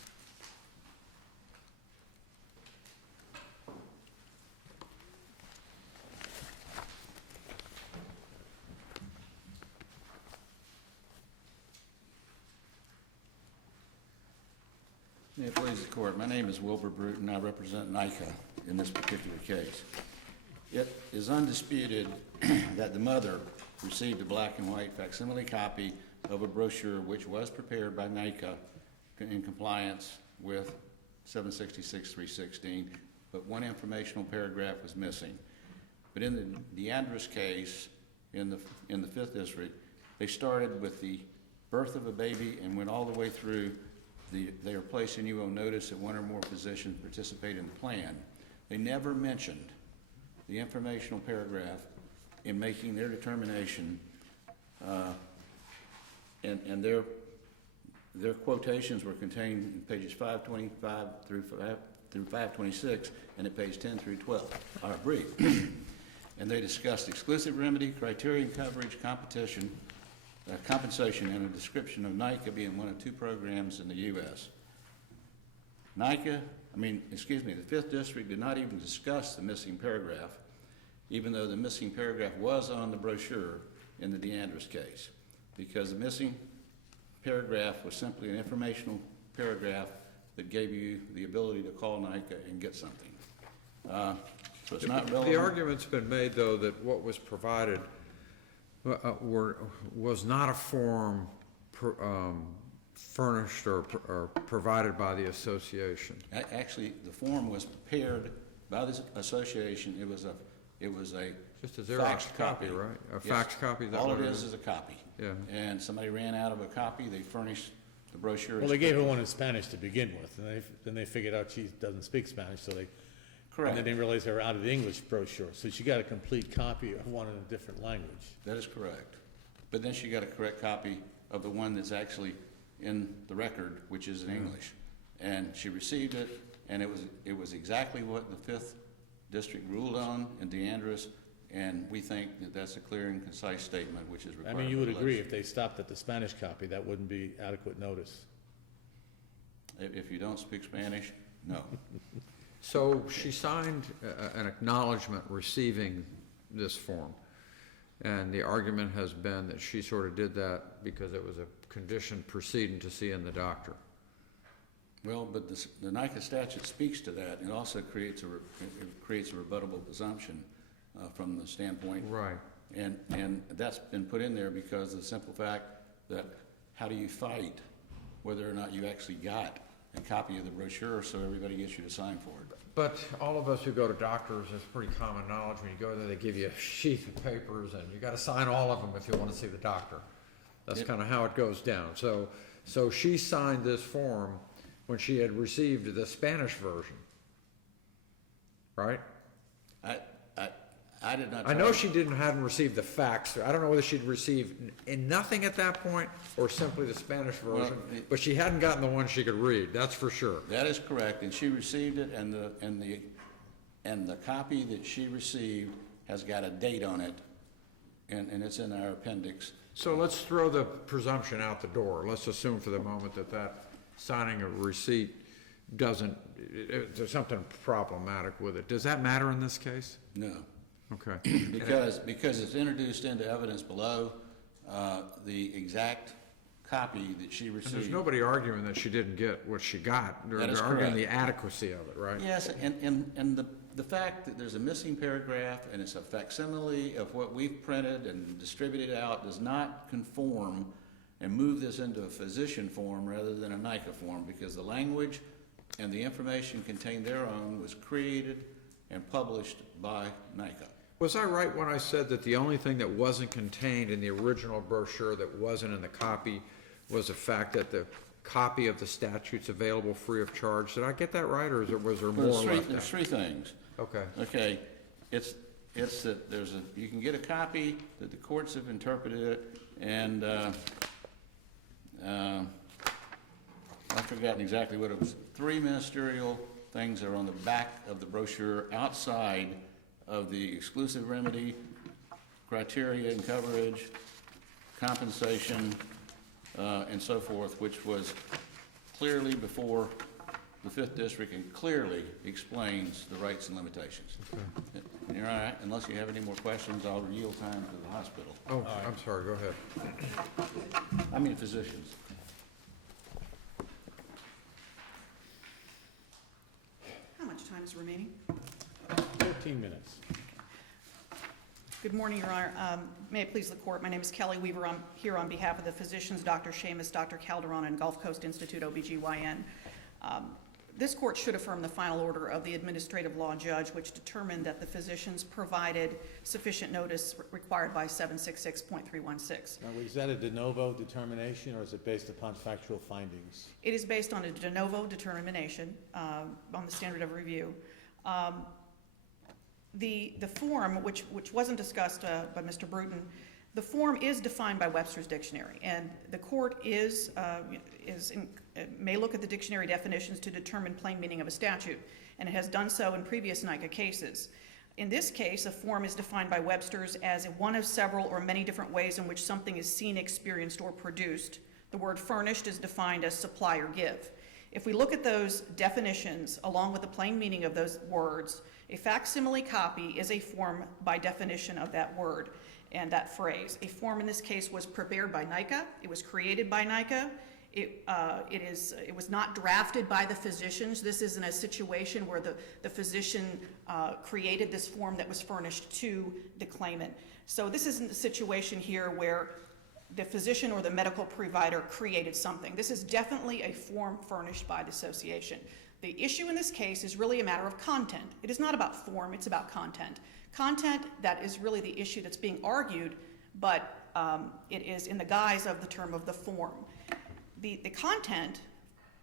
May it please the court, my name is Wilbur Bruton. I represent NICA in this particular case. It is undisputed that the mother received a black and white facsimile copy of a brochure which was prepared by NICA in compliance with 766-316, but one informational paragraph was missing. But in the DeAndres case in the 5th District, they started with the birth of a baby and went all the way through they are placing you on notice that one or more physicians participate in the plan. They never mentioned the informational paragraph in making their determination, and their quotations were contained in pages 525 through 526 and at page 10 through 12, our brief. And they discussed exclusive remedy, criterion coverage, compensation, and a description of NICA being one of 2 programs in the U.S. The 5th District did not even discuss the missing paragraph, even though the missing paragraph was on the brochure in the DeAndres case, because the missing paragraph was simply an informational paragraph that gave you the ability to call NICA and get something. So it's not relevant. The argument's been made, though, that what was provided was not a form furnished or provided by the association. Actually, the form was prepared by the association. It was a Just a Xerox copy, right? A fax copy? Is that All what it is a copy. Yeah. And somebody ran out of a copy. They furnished the brochure. Well, they gave her one in Spanish to begin with, and then they figured out she doesn't speak Spanish, so Correct. and then they realized they were out of the English brochure, so she got a complete copy of one in a different language. That is correct. But then she got a correct copy of the one that's actually in the record, which is in English. And she received it, and it was exactly what the 5th District ruled on in DeAndres, and we think that that's a clear and concise statement, which is required. I mean, you would by the agree legislature. if they stopped at the Spanish copy, that wouldn't be adequate notice. If you don't speak Spanish, no. So she signed an acknowledgement receiving this form, and the argument has been that she sort of did that because it was a condition proceeding to seeing the doctor. Well, but the NICA statute speaks to that. It also creates a rebuttable presumption from the standpoint. Right. And that's been put in there because of the simple fact that how do you fight whether or not you actually got a copy of the brochure so everybody gets you to sign for it? But all of us who go to doctors, it's pretty common knowledge, when you go there, they give you a sheath of papers, and you gotta sign all of them if you wanna see the doctor. That's kinda how it goes down. So she signed this form when she had received the Spanish version, right? I did not. I know she hadn't received the fax. I don't know whether she'd received nothing at that point or simply the Spanish version, but she hadn't gotten the one she could read, that's for sure. That is correct, and she received it, and the copy that she received has got a date on it, and it's in our appendix. So let's throw the presumption out the door. Let's assume for the moment that signing a receipt there's something problematic with it. Does that matter in this case? No. Okay. Because it's introduced into evidence below, the exact copy that she And received. there's nobody arguing that she didn't get what she got. That is They're arguing correct. the adequacy of it, right? Yes, and the fact that there's a missing paragraph and it's a facsimile of what we've printed and distributed out does not conform and move this into a physician form rather than a NICA form, because the language and the information contained thereon was created and published by NICA. Was I right when I said that the only thing that wasn't contained in the original brochure that wasn't in the copy was the fact that the copy of the statute's available free of charge? Did I get that right, or was there more Well, left there's out? three things. Okay. Okay, it's that you can get a copy, that the courts have interpreted it, and, I've forgotten exactly what it was. 3 ministerial things are on the back of the brochure outside of the exclusive remedy, criteria and coverage, compensation, and so forth, which was clearly before the 5th District and clearly explains the rights and limitations. And you're all right, unless you have any more questions, I'll yield time to the hospital. Oh, I'm sorry, go ahead. I mean physicians. How much time is remaining? 13 minutes. Good morning, Your Honor. May it please the Court, my name is Kelly Weaver. I'm here on behalf of the physicians, Dr. Seamus, Dr. Calderon, and Gulf Coast Institute OBGYN. This Court should affirm the final order of the administrative law judge, which determined that the physicians provided sufficient notice required by 766.316. Now, is that a de novo determination, or is it based upon factual findings? It is based on a de novo determination on the standard of review. The form, which wasn't discussed by Mr. Bruton, the form is defined by Webster's Dictionary, and the court may look at the dictionary definitions to determine plain meaning of a statute, and it has done so in previous NICA cases. In this case, a form is defined by Webster's as one of several or many different ways in which something is seen, experienced, or produced. The word furnished is defined as supply or give. If we look at those definitions along with the plain meaning of those words, a facsimile copy is a form by definition of that word and that phrase. A form in this case was prepared by NICA. It was created by NICA. It was not drafted by the physicians. This isn't a situation where the physician created this form that was furnished to the claimant. So this isn't a situation here where the physician or the medical provider created something. This is definitely a form furnished by the association. The issue in this case is really a matter of content. It is not about form, it's about content. Content, that is really the issue that's being argued, but it is in the guise of the term of the form. The content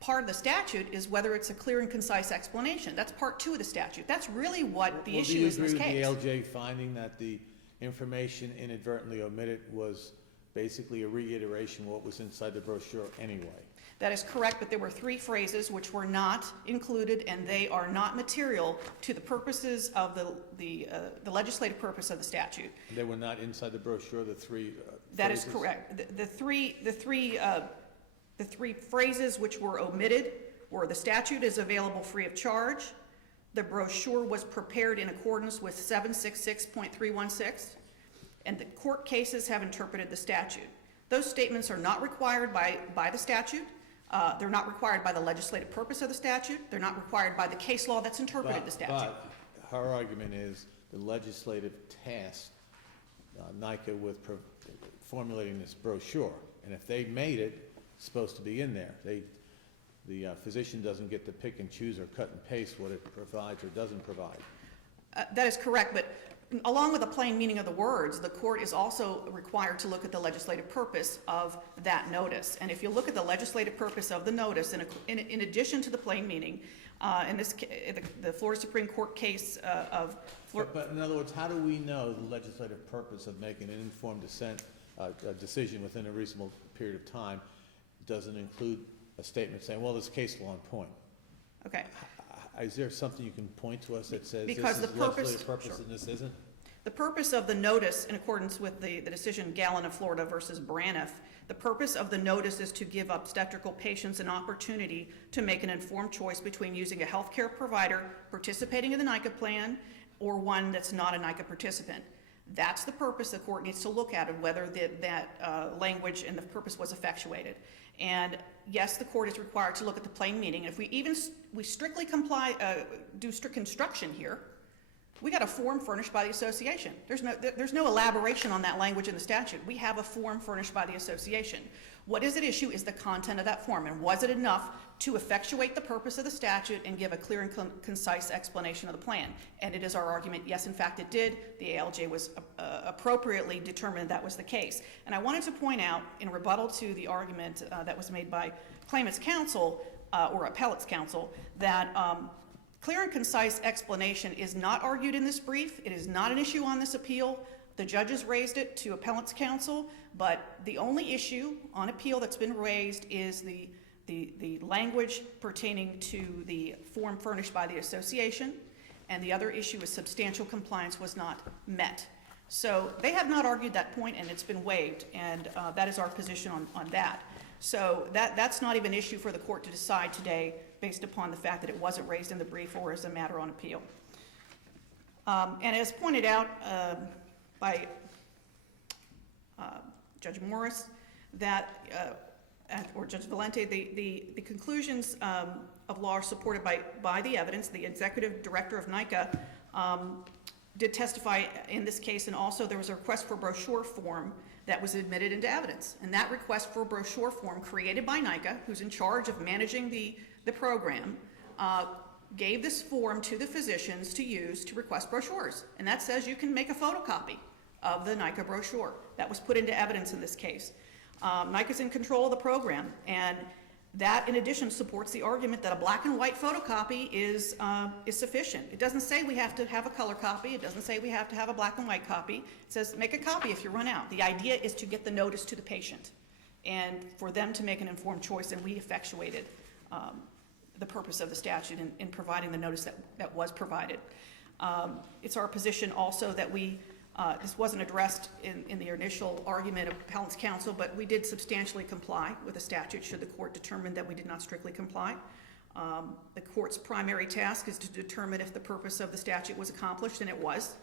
part of the statute is whether it's a clear and concise explanation. That's part 2 of the statute. That's really what the issue is in this case. Do you agree with the ALJ finding that the information inadvertently omitted was basically a reiteration of what was inside the brochure anyway? That is correct, but there were 3 phrases which were not included, and they are not material to the purposes of the legislative purpose of the statute. They were not inside the brochure, the 3 That is phrases? correct. The three phrases which were omitted were: the statute is available free of charge, the brochure was prepared in accordance with 766.316, and the court cases have interpreted the statute. Those statements are not required by the statute. They're not required by the legislative purpose of the statute. They're not required by the case law that's interpreted the statute. But her argument is the legislative tasked NICA with formulating this brochure, and if they made it, it's supposed to be in there. The physician doesn't get to pick and choose or cut and paste what it provides or doesn't provide. That is correct, but along with the plain meaning of the words, the court is also required to look at the legislative purpose of that notice. And if you look at the legislative purpose of the notice, in addition to the plain meaning, in this the Florida Supreme Court case of Florida. But in other words, how do we know the legislative purpose of making an informed decision within a reasonable period of time doesn't include a statement saying, well, this case law on point? Okay. Is there something you can point to us that says Because this is the purpose- legislative purpose sure. and this isn't? The purpose of the notice, in accordance with the decision Gallon of Florida versus Braniff, the purpose of the notice is to give obstetrical patients an opportunity to make an informed choice between using a healthcare provider participating in the NICA plan or one that's not a NICA participant. That's the purpose the court needs to look at, and whether that language and the purpose was effectuated. And yes, the court is required to look at the plain meaning. If we strictly do strict construction here, we got a form furnished by the association. There's no elaboration on that language in the statute. We have a form furnished by the association. What is at issue is the content of that form, and was it enough to effectuate the purpose of the statute and give a clear and concise explanation of the plan? And it is our argument, yes, in fact it did. The ALJ was appropriately determined that was the case. And I wanted to point out, in rebuttal to the argument that was made by claimant's counsel, or appellate's counsel, that clear and concise explanation is not argued in this brief. It is not an issue on this appeal. The judges raised it to appellant's counsel, but the only issue on appeal that's been raised is the language pertaining to the form furnished by the association, and the other issue is substantial compliance was not met. So they have not argued that point, and it's been waived, and that is our position on that. So that's not even an issue for the court to decide today, based upon the fact that it wasn't raised in the brief or as a matter on appeal. And as pointed out by Judge Morris, or Judge Valente, the conclusions of law are supported by the evidence. The executive director of NICA did testify in this case, and also there was a request for brochure form that was admitted into evidence. And that request for brochure form, created by NICA, who's in charge of managing the program, gave this form to the physicians to use to request brochures. And that says you can make a photocopy of the NICA brochure. That was put into evidence in this case. NICA's in control of the program, and that in addition supports the argument that a black and white photocopy is sufficient. It doesn't say we have to have a color copy. It doesn't say we have to have a black and white copy. It says make a copy if you run out. The idea is to get the notice to the patient and for them to make an informed choice, and we effectuated the purpose of the statute in providing the notice that was provided. It's our position also that this wasn't addressed in the initial argument of appellant's counsel, but we did substantially comply with the statute should the court determine that we did not strictly comply. The court's primary task is to determine if the purpose of the statute was accomplished, and it was.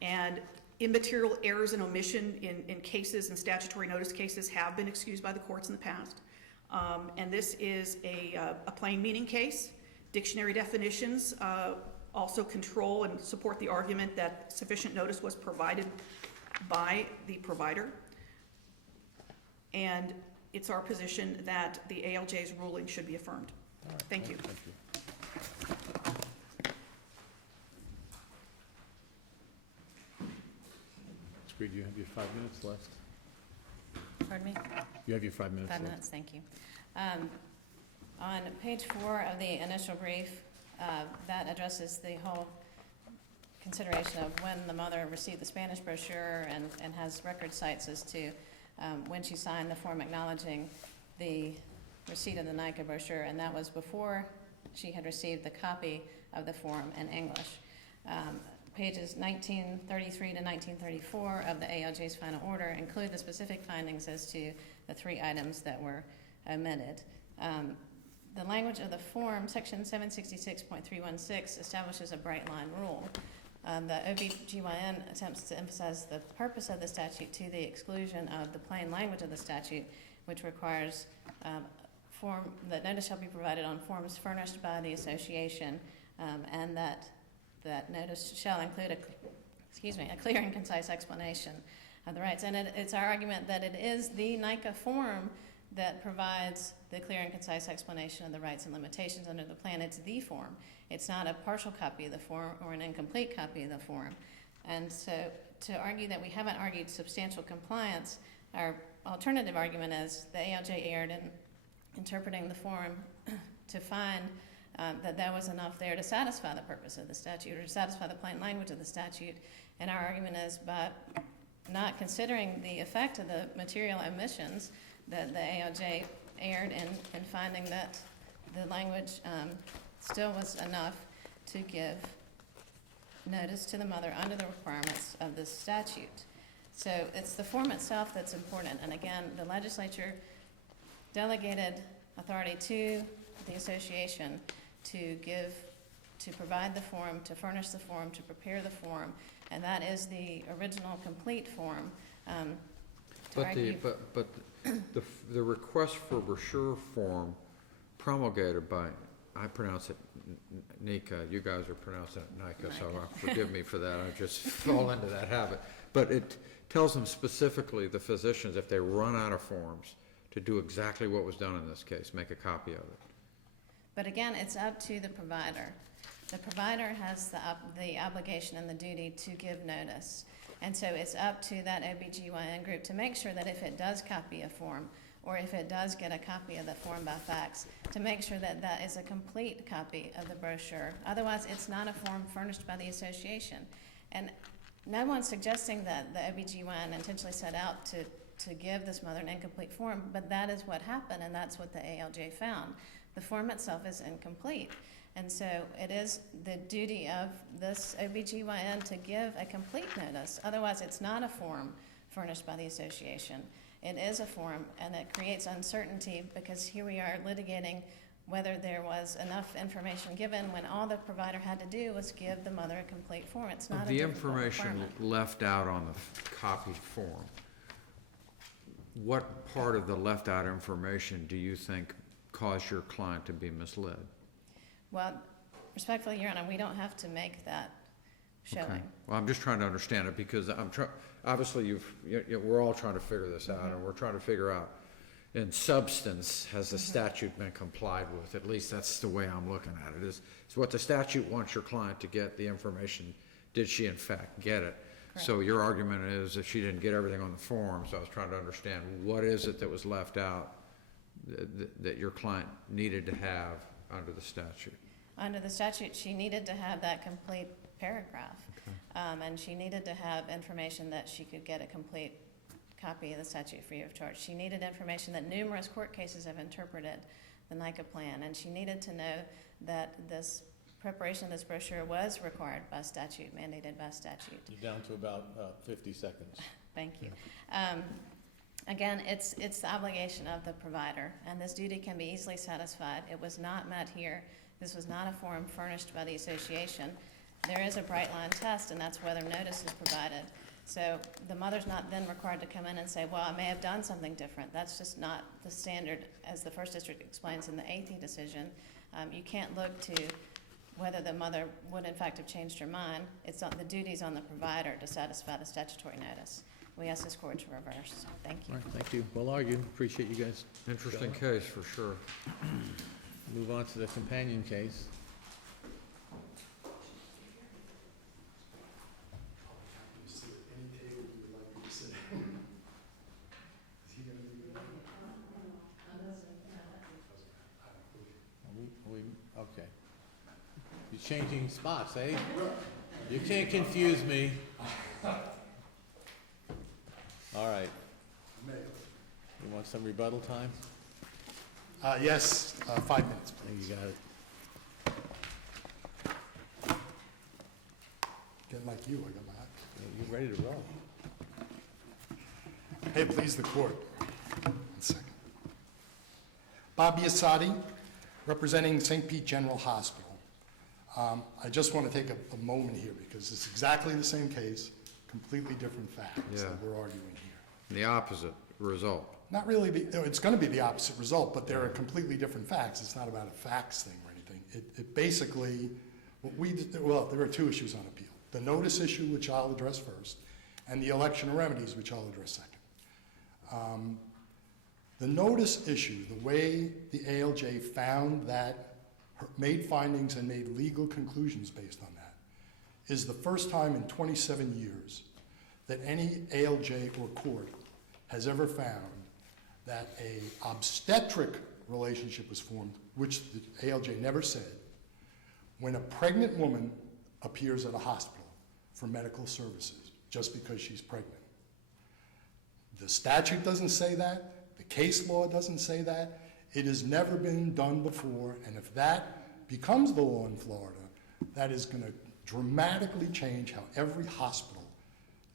And immaterial errors and omission in cases and statutory notice cases have been excused by the courts in the past. And this is a plain meaning case. Dictionary definitions also control and support the argument that sufficient notice was provided by the provider. And it's our position that the ALJ's ruling should be affirmed. Thank you. Thank you. Screed, you have your 5 minutes left. Pardon me? You have your 5 minutes left. 5 minutes, thank you. On page 4 of the initial brief, that addresses the whole consideration of when the mother received the Spanish brochure and has record sites as to when she signed the form acknowledging the receipt of the NICA brochure, and that was before she had received the copy of the form in English. Pages 1933 to 1934 of the ALJ's final order include the specific findings as to the 3 items that were omitted. The language of the form, section 766.316, establishes a bright line rule. The OBGYN attempts to emphasize the purpose of the statute to the exclusion of the plain language of the statute, which requires that notice shall be provided on forms furnished by the association, and that notice shall include a clear and concise explanation of the rights. And it's our argument that it is the NICA form that provides the clear and concise explanation of the rights and limitations under the plan. It's the form. It's not a partial copy of the form or an incomplete copy of the form. And so to argue that we haven't argued substantial compliance, our alternative argument is the ALJ erred in interpreting the form to find that there was enough there to satisfy the purpose of the statute or to satisfy the plain language of the statute. And our argument is, by not considering the effect of the material omissions, that the ALJ erred in finding that the language still was enough to give notice to the mother under the requirements of the statute. So it's the form itself that's important. And again, the legislature delegated authority to the association to provide the form, to furnish the form, to prepare the form, and that is the original complete form. To But the, argue- but the request for brochure form promulgated by, I pronounce it Nika, you guys are pronouncing it Nika, so forgive me for that, I just fall into that habit. But it tells them specifically, the physicians, if they run out of forms, to do exactly what was done in this case, make a copy of it. But again, it's up to the provider. The provider has the obligation and the duty to give notice. And so it's up to that OBGYN group to make sure that if it does copy a form, or if it does get a copy of the form by fax, to make sure that that is a complete copy of the brochure. Otherwise, it's not a form furnished by the association. And no one's suggesting that the OBGYN intentionally set out to give this mother an incomplete form, but that is what happened, and that's what the ALJ found. The form itself is incomplete. And so it is the duty of this OBGYN to give a complete notice. Otherwise, it's not a form furnished by the association. It is a form, and it creates uncertainty because here we are litigating whether there was enough information given when all the provider had to do was give the mother a complete form. It's not a The difficult information requirement. left out on the copied form, what part of the left out information do you think caused your client to be misled? Well, respectfully, Your Honor, we don't have to make that Okay. showing. Well, I'm just trying to understand it because obviously we're all trying to figure this out, and we're trying to figure out, in substance, has the statute been complied with? At least that's the way I'm looking at it, is what the statute wants your client to get the information. Did she in fact get it? So your argument is that she didn't get everything on the form, so I was trying to understand, what is it that was left out that your client needed to have under the statute? Under the statute, she needed to have that complete paragraph. And she needed to have information that she could get a complete copy of the statute free of charge. She needed information that numerous court cases have interpreted the NICA plan, and she needed to know that this preparation of this brochure was required by statute, mandated by statute. You're down to about 50 seconds. Thank you. Again, it's the obligation of the provider, and this duty can be easily satisfied. It was not met here. This was not a form furnished by the association. There is a bright line test, and that's whether notice is provided. So the mother's not then required to come in and say, well, I may have done something different. That's just not the standard, as the First District explains in the AT decision. You can't look to whether the mother would in fact have changed her mind. The duty's on the provider to satisfy the statutory notice. We ask this court to reverse. Thank you. All right, thank you. Well argued. Appreciate you guys. Interesting case, for sure. Move on to the companion case. Okay. You're changing spots, eh? You can't confuse me. All right. You want some rebuttal time? Yes, 5 minutes, please. You got it. Getting like you, I got my hat. You're ready to roll. Hey, please, the court. 1 second. Bob Biasotti, representing St. Pete General Hospital. I just want to take a moment here because it's exactly the same case, completely different facts that we're arguing here. The opposite result. Not really, it's going to be the opposite result, but there are completely different facts. It's not about a facts thing or anything. It basically, well, there are 2 issues on appeal. The notice issue, which I'll address first, and the election of remedies, which I'll address second. The notice issue, the way the ALJ found that, made findings and made legal conclusions based on that, is the first time in 27 years that any ALJ or court has ever found that a obstetric relationship was formed, which the ALJ never said, when a pregnant woman appears at a hospital for medical services just because she's pregnant. The statute doesn't say that. The case law doesn't say that. It has never been done before, and if that becomes the law in Florida, that is going to dramatically change how every hospital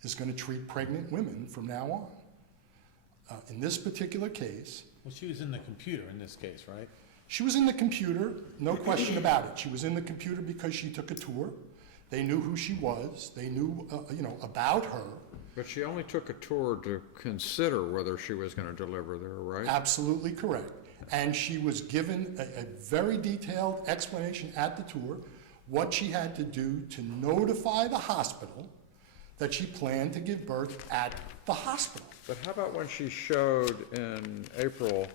is going to treat pregnant women from now on. In this particular case... Well, she was in the computer in this case, right? She was in the computer, no question about it. She was in the computer because she took a tour, They knew who she was. They knew, about her. But she only took a tour to consider whether she was gonna deliver there, right? Absolutely correct. And she was given a very detailed explanation at the tour, what she had to do to notify the hospital that she planned to give birth at the hospital. But how about when she showed in April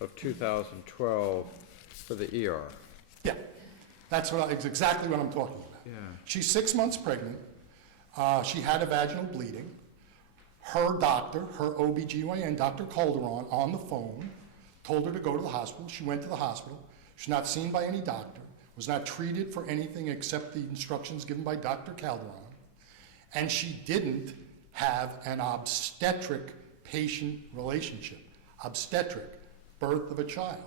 of 2012 for the ER? Yeah, it's exactly what I'm talking about. Yeah. She's 6 months pregnant. She had a vaginal bleeding. Her doctor, her OBGYN, Dr. Calderon, on the phone, told her to go to the hospital. She went to the hospital. She's not seen by any doctor, was not treated for anything except the instructions given by Dr. Calderon. And she didn't have an obstetric-patient relationship. Obstetric, birth of a child.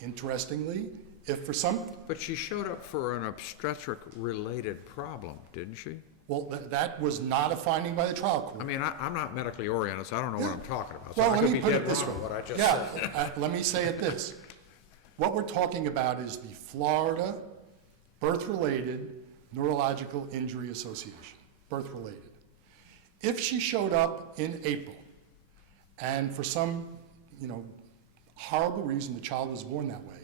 Interestingly, if for some, But she showed up for an obstetric-related problem, didn't she? well, that was not a finding by the trial court. I mean, I'm not medically oriented, so I don't know what I'm talking about. So Well, I let could me be put dead it this wrong way. with what I just Yeah, said. let me say it this. What we're talking about is the Florida Birth-Related Neurological Injury Association, birth-related. If she showed up in April and for some, horrible reason the child was born that way,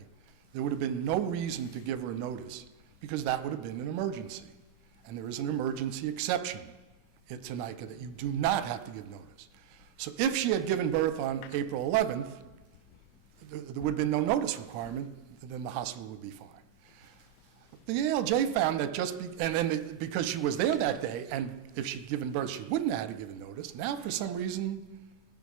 there would have been no reason to give her a notice because that would have been an emergency. And there is an emergency exception to NICA that you do not have to give notice. So if she had given birth on April 11th, there would have been no notice requirement, and then the hospital would be fine. The ALJ found that because she was there that day, and if she'd given birth, she wouldn't have had to give a notice. Now, for some reason,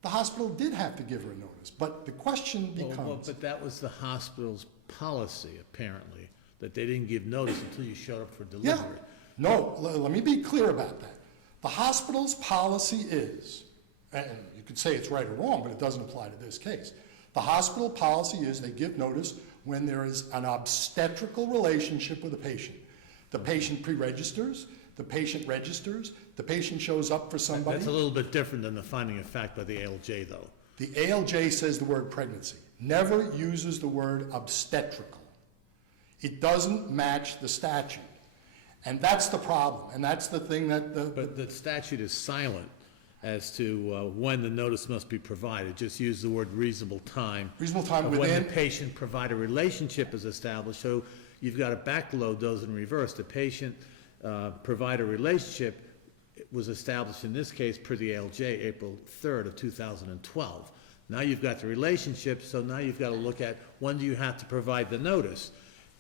the hospital did have to give her a notice. But the question becomes, But that was the hospital's policy, apparently, that they didn't give notice until you showed up for yeah, delivery. no, let me be clear about that. The hospital's policy is, and you could say it's right or wrong, but it doesn't apply to this case. The hospital policy is they give notice when there is an obstetrical relationship with a patient. The patient pre-registers, the patient registers, the patient shows up for somebody. That's a little bit different than the finding of fact by the ALJ, though. The ALJ says the word pregnancy, never uses the word obstetrical. It doesn't match the statute. And that's the problem, and that's the thing that But the statute is silent as to when the notice must be provided. Just use the word reasonable time. reasonable time Of when within. the patient-provider relationship is established, so you've got to backload those in reverse. The patient-provider relationship was established in this case per the ALJ, April 3rd of 2012. Now you've got the relationship, so now you've got to look at when do you have to provide the notice?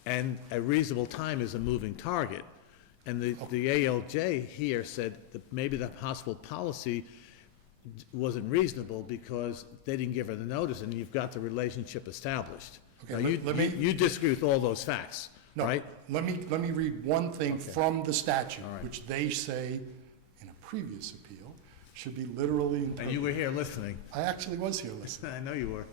And a reasonable time is a moving target. And the ALJ here said that maybe the hospital policy wasn't reasonable because they didn't give her the notice, and you've got the relationship established. Okay, Now, let me- you disagree with all those facts, No, right? let me read one thing Okay. from the statute, All right. which they say in a previous appeal should be literally And you interpreted. were here listening. I actually was here listening. I know you were.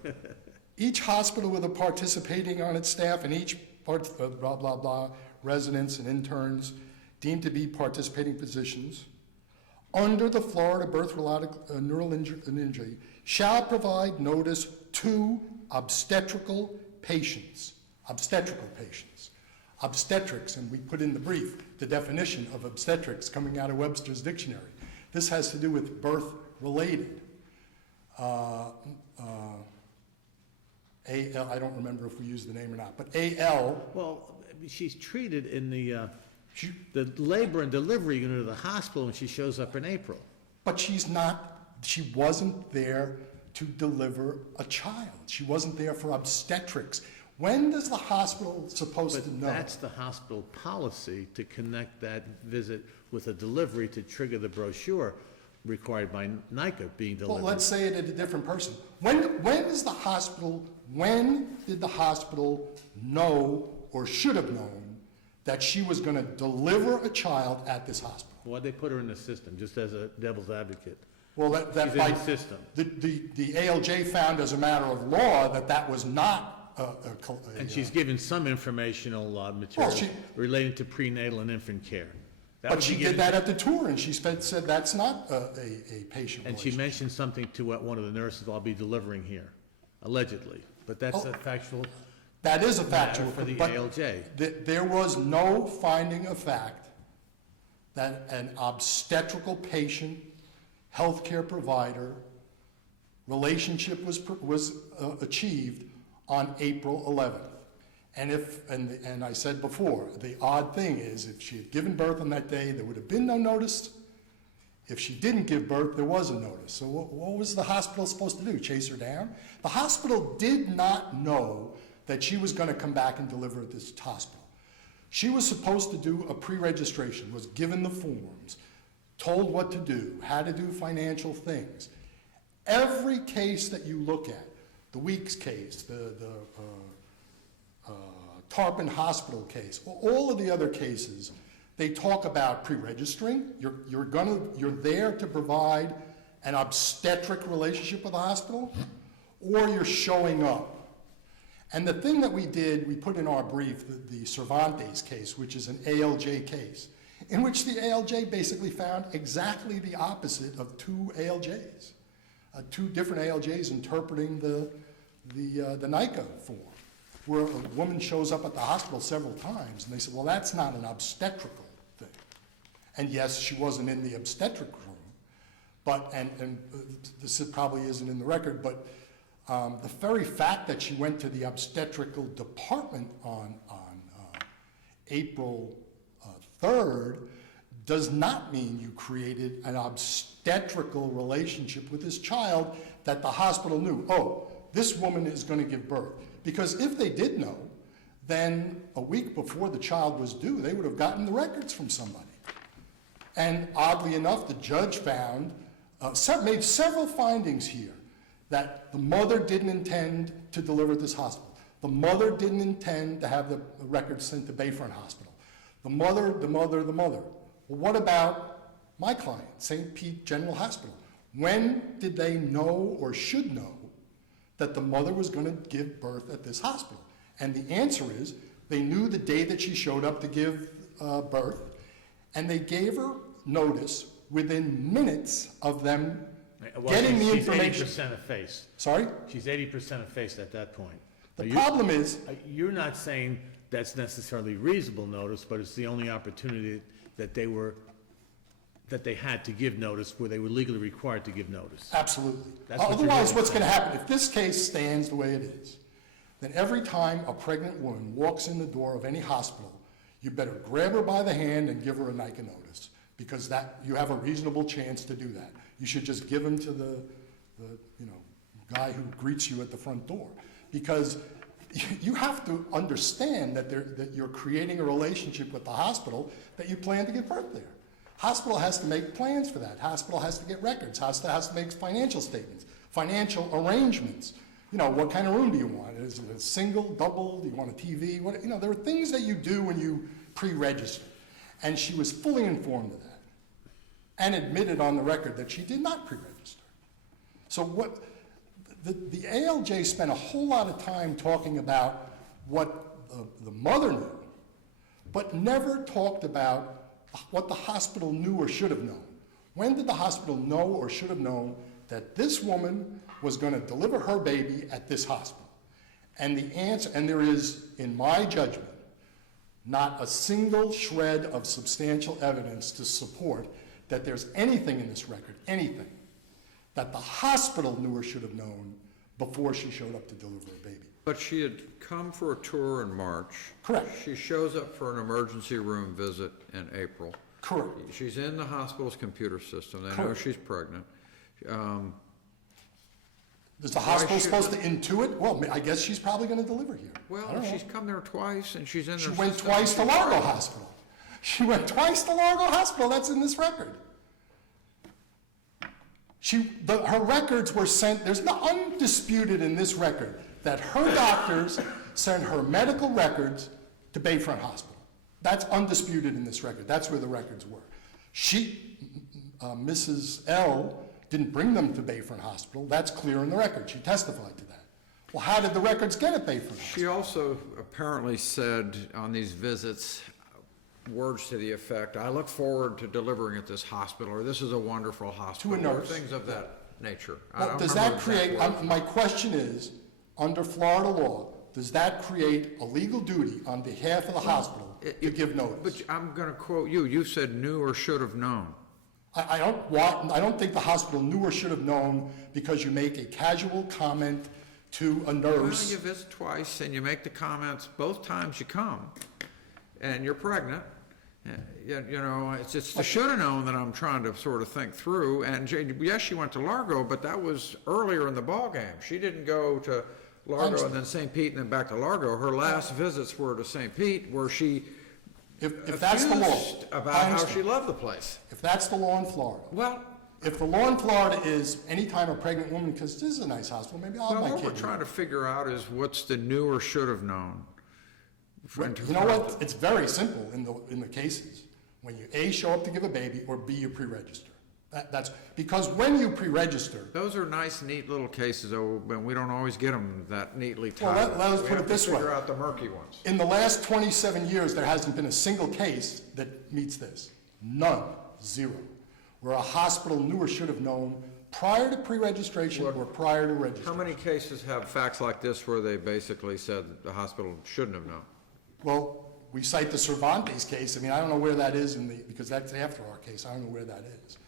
Each hospital with a participating on its staff and each blah, blah, blah, residents and interns deemed to be participating physicians under the Florida Birth-Related Neural Injury shall provide notice to obstetrical patients. Obstetrics, and we put in the brief the definition of obstetrics coming out of Webster's dictionary. This has to do with birth-related. AL, I don't remember if we used the name or not, but AL, Well, she's treated in the labor and delivery unit of the hospital when she shows up in April. but she wasn't there to deliver a child. She wasn't there for obstetrics. When does the hospital supposed to But know? that's the hospital policy to connect that visit with a delivery to trigger the brochure required by NICA being Well, delivered. let's say it at a different person. When did the hospital know or should have known that she was going to deliver a child at this hospital? Why'd they put her in the system, just as a devil's advocate? Well, She's in the system. The ALJ found as a matter of law that was not And she's given some informational material she- relating to prenatal and infant care. That But would she be did given- that at the tour, and she said that's not a patient And she relationship. mentioned something to one of the nurses, I'll be delivering here, allegedly. But that's a factual That is a factual, matter for the but ALJ. there was no finding of fact that an obstetrical patient, healthcare provider relationship was achieved on April 11th. And I said before, the odd thing is, if she had given birth on that day, there would have been no notice. If she didn't give birth, there was a notice. So what was the hospital supposed to do, chase her down? The hospital did not know that she was going to come back and deliver at this hospital. She was supposed to do a pre-registration, was given the forms, told what to do, how to do financial things. Every case that you look at, the Weeks case, the Tarpon Hospital case, all of the other cases, they talk about pre-registering. You're there to provide an obstetric relationship with the hospital, or you're showing up. And the thing that we did, we put in our brief the Cervantes case, which is an ALJ case, in which the ALJ basically found exactly the opposite of two ALJs, two different ALJs interpreting the NICA form, where a woman shows up at the hospital several times, and they said, well, that's not an obstetrical thing. And yes, she wasn't in the obstetric room, but, and this probably isn't in the record, but the very fact that she went to the obstetrical department on April 3rd does not mean you created an obstetrical relationship with this child that the hospital knew, oh, this woman is going to give birth. Because if they did know, then a week before the child was due, they would have gotten the records from somebody. And oddly enough, the judge found, made several findings here, that the mother didn't intend to deliver at this hospital. The mother didn't intend to have the records sent to Bayfront Hospital. The mother. Well, what about my client, St. Pete General Hospital? When did they know or should know that the mother was going to give birth at this hospital? And the answer is, they knew the day that she showed up to give birth, and they gave her notice within minutes of them getting the information. She's 80% effaced. Sorry? She's 80% effaced at that point. The problem is, You're not saying that's necessarily reasonable notice, but it's the only opportunity that they had to give notice, where they were legally required to give notice. absolutely. That's what you're Otherwise, really what's going to saying. happen, if this case stands the way it is, then every time a pregnant woman walks in the door of any hospital, you better grab her by the hand and give her a NICA notice, because that, you have a reasonable chance to do that. You should just give them to the guy who greets you at the front door, because you have to understand that you're creating a relationship with the hospital, that you plan to give birth there. Hospital has to make plans for that. Hospital has to get records. Hospital has to make financial statements, financial arrangements. What kind of room do you want? Is it a single, double? Do you want a TV? There are things that you do when you pre-register. And she was fully informed of that and admitted on the record that she did not pre-register. So the ALJ spent a whole lot of time talking about what the mother knew, but never talked about what the hospital knew or should have known. When did the hospital know or should have known that this woman was going to deliver her baby at this hospital? And the answer, and there is, in my judgment, not a single shred of substantial evidence to support that there's anything in this record, anything, that the hospital knew or should have known before she showed up to deliver her baby. But she had come for a tour in March. Correct. She shows up for an emergency room visit in April. Correct. She's in the hospital's computer system. They know Correct. she's pregnant. Is the hospital supposed to intuit? Well, I guess she's probably going to deliver here. I Well, don't know. she's come there twice, and she's in She their went system. twice to Largo Hospital. She went twice to Largo Hospital. That's in this record. Her records were sent. There's no undisputed in this record that her doctors sent her medical records to Bayfront Hospital. That's undisputed in this record. That's where the records were. Mrs. L didn't bring them to Bayfront Hospital. That's clear in the record. She testified to that. Well, how did the records get at Bayfront Hospital? She also apparently said on these visits words to the effect, I look forward to delivering at this hospital, or this is a wonderful hospital. To a nurse. Or things of that nature. I Well, don't does remember that the exact create, words. my question is, under Florida law, does that create a legal duty on behalf of the hospital to give notice? But I'm gonna quote you, you said knew or should have known. I don't think the hospital knew or should have known because you make a casual comment to a Well, nurse. you visit twice and you make the comments both times you come, and you're pregnant. You know, it's just the should have known that I'm trying to sort of think through. And yes, she went to Largo, but that was earlier in the ballgame. She didn't go to Largo and then St. Pete and then back to Largo. Her last visits were to St. Pete, where she If that's the law, effused about I how understand. she loved the place. If that's the law in Florida, Well, if the law in Florida is anytime a pregnant woman, because this is a nice hospital, maybe I'll have my what kid we're here. trying to figure out is what's the knew or should have known. You know what? It's very simple in the cases. When you A, show up to give a baby, or B, you pre-register. That's because when you pre-register, Those are nice, neat little cases, though, and we don't always get them that neatly Well, tied. let us We put have it this to way. figure out the murky ones. in the last 27 years, there hasn't been a single case that meets this. None. Zero. Where a hospital knew or should have known prior to pre-registration or prior to How registration. many cases have facts like this where they basically said the hospital shouldn't have known? Well, we cite the Cervantes case. I mean, I don't know where that is because that's after our case. I don't know where that is.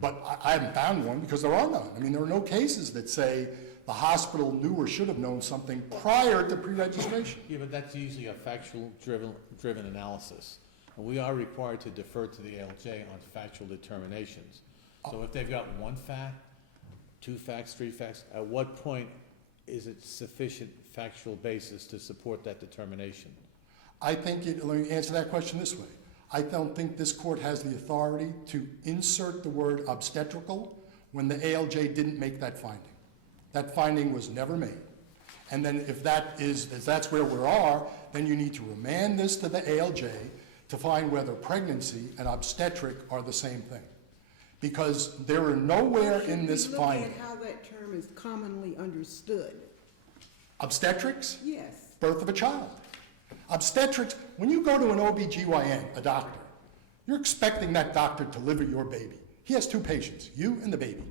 But I haven't found one because there are none. I mean, there are no cases that say the hospital knew or should have known something prior to pre-registration. Yeah, but that's usually a factual-driven analysis. And we are required to defer to the ALJ on factual determinations. So if they've got one fact, two facts, three facts, at what point is it sufficient factual basis to support that determination? Let me answer that question this way. I don't think this court has the authority to insert the word obstetrical when the ALJ didn't make that finding. That finding was never made. And then if that's where we are, then you need to remand this to the ALJ to find whether pregnancy and obstetric are the same thing. Because there are nowhere in this finding. Look at how that term is commonly understood. Obstetrics? Yes. Birth of a child. Obstetrics, when you go to an OBGYN, a doctor, you're expecting that doctor to deliver your baby. He has two patients, you and the baby.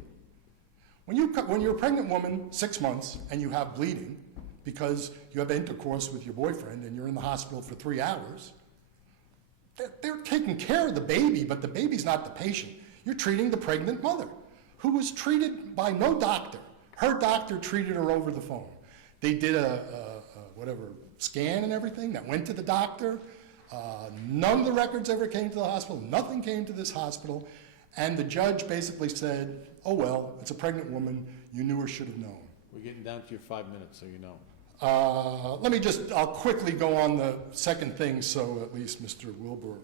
When you're a pregnant woman, 6 months, and you have bleeding because you have intercourse with your boyfriend and you're in the hospital for 3 hours, they're taking care of the baby, but the baby's not the patient. You're treating the pregnant mother, who was treated by no doctor. Her doctor treated her over the phone. They did a scan and everything that went to the doctor. None of the records ever came to the hospital. Nothing came to this hospital. And the judge basically said, oh, well, it's a pregnant woman. You knew or should have known. We're getting down to your 5 minutes, so you know. I'll quickly go on the second thing so at least Mr. Wilbur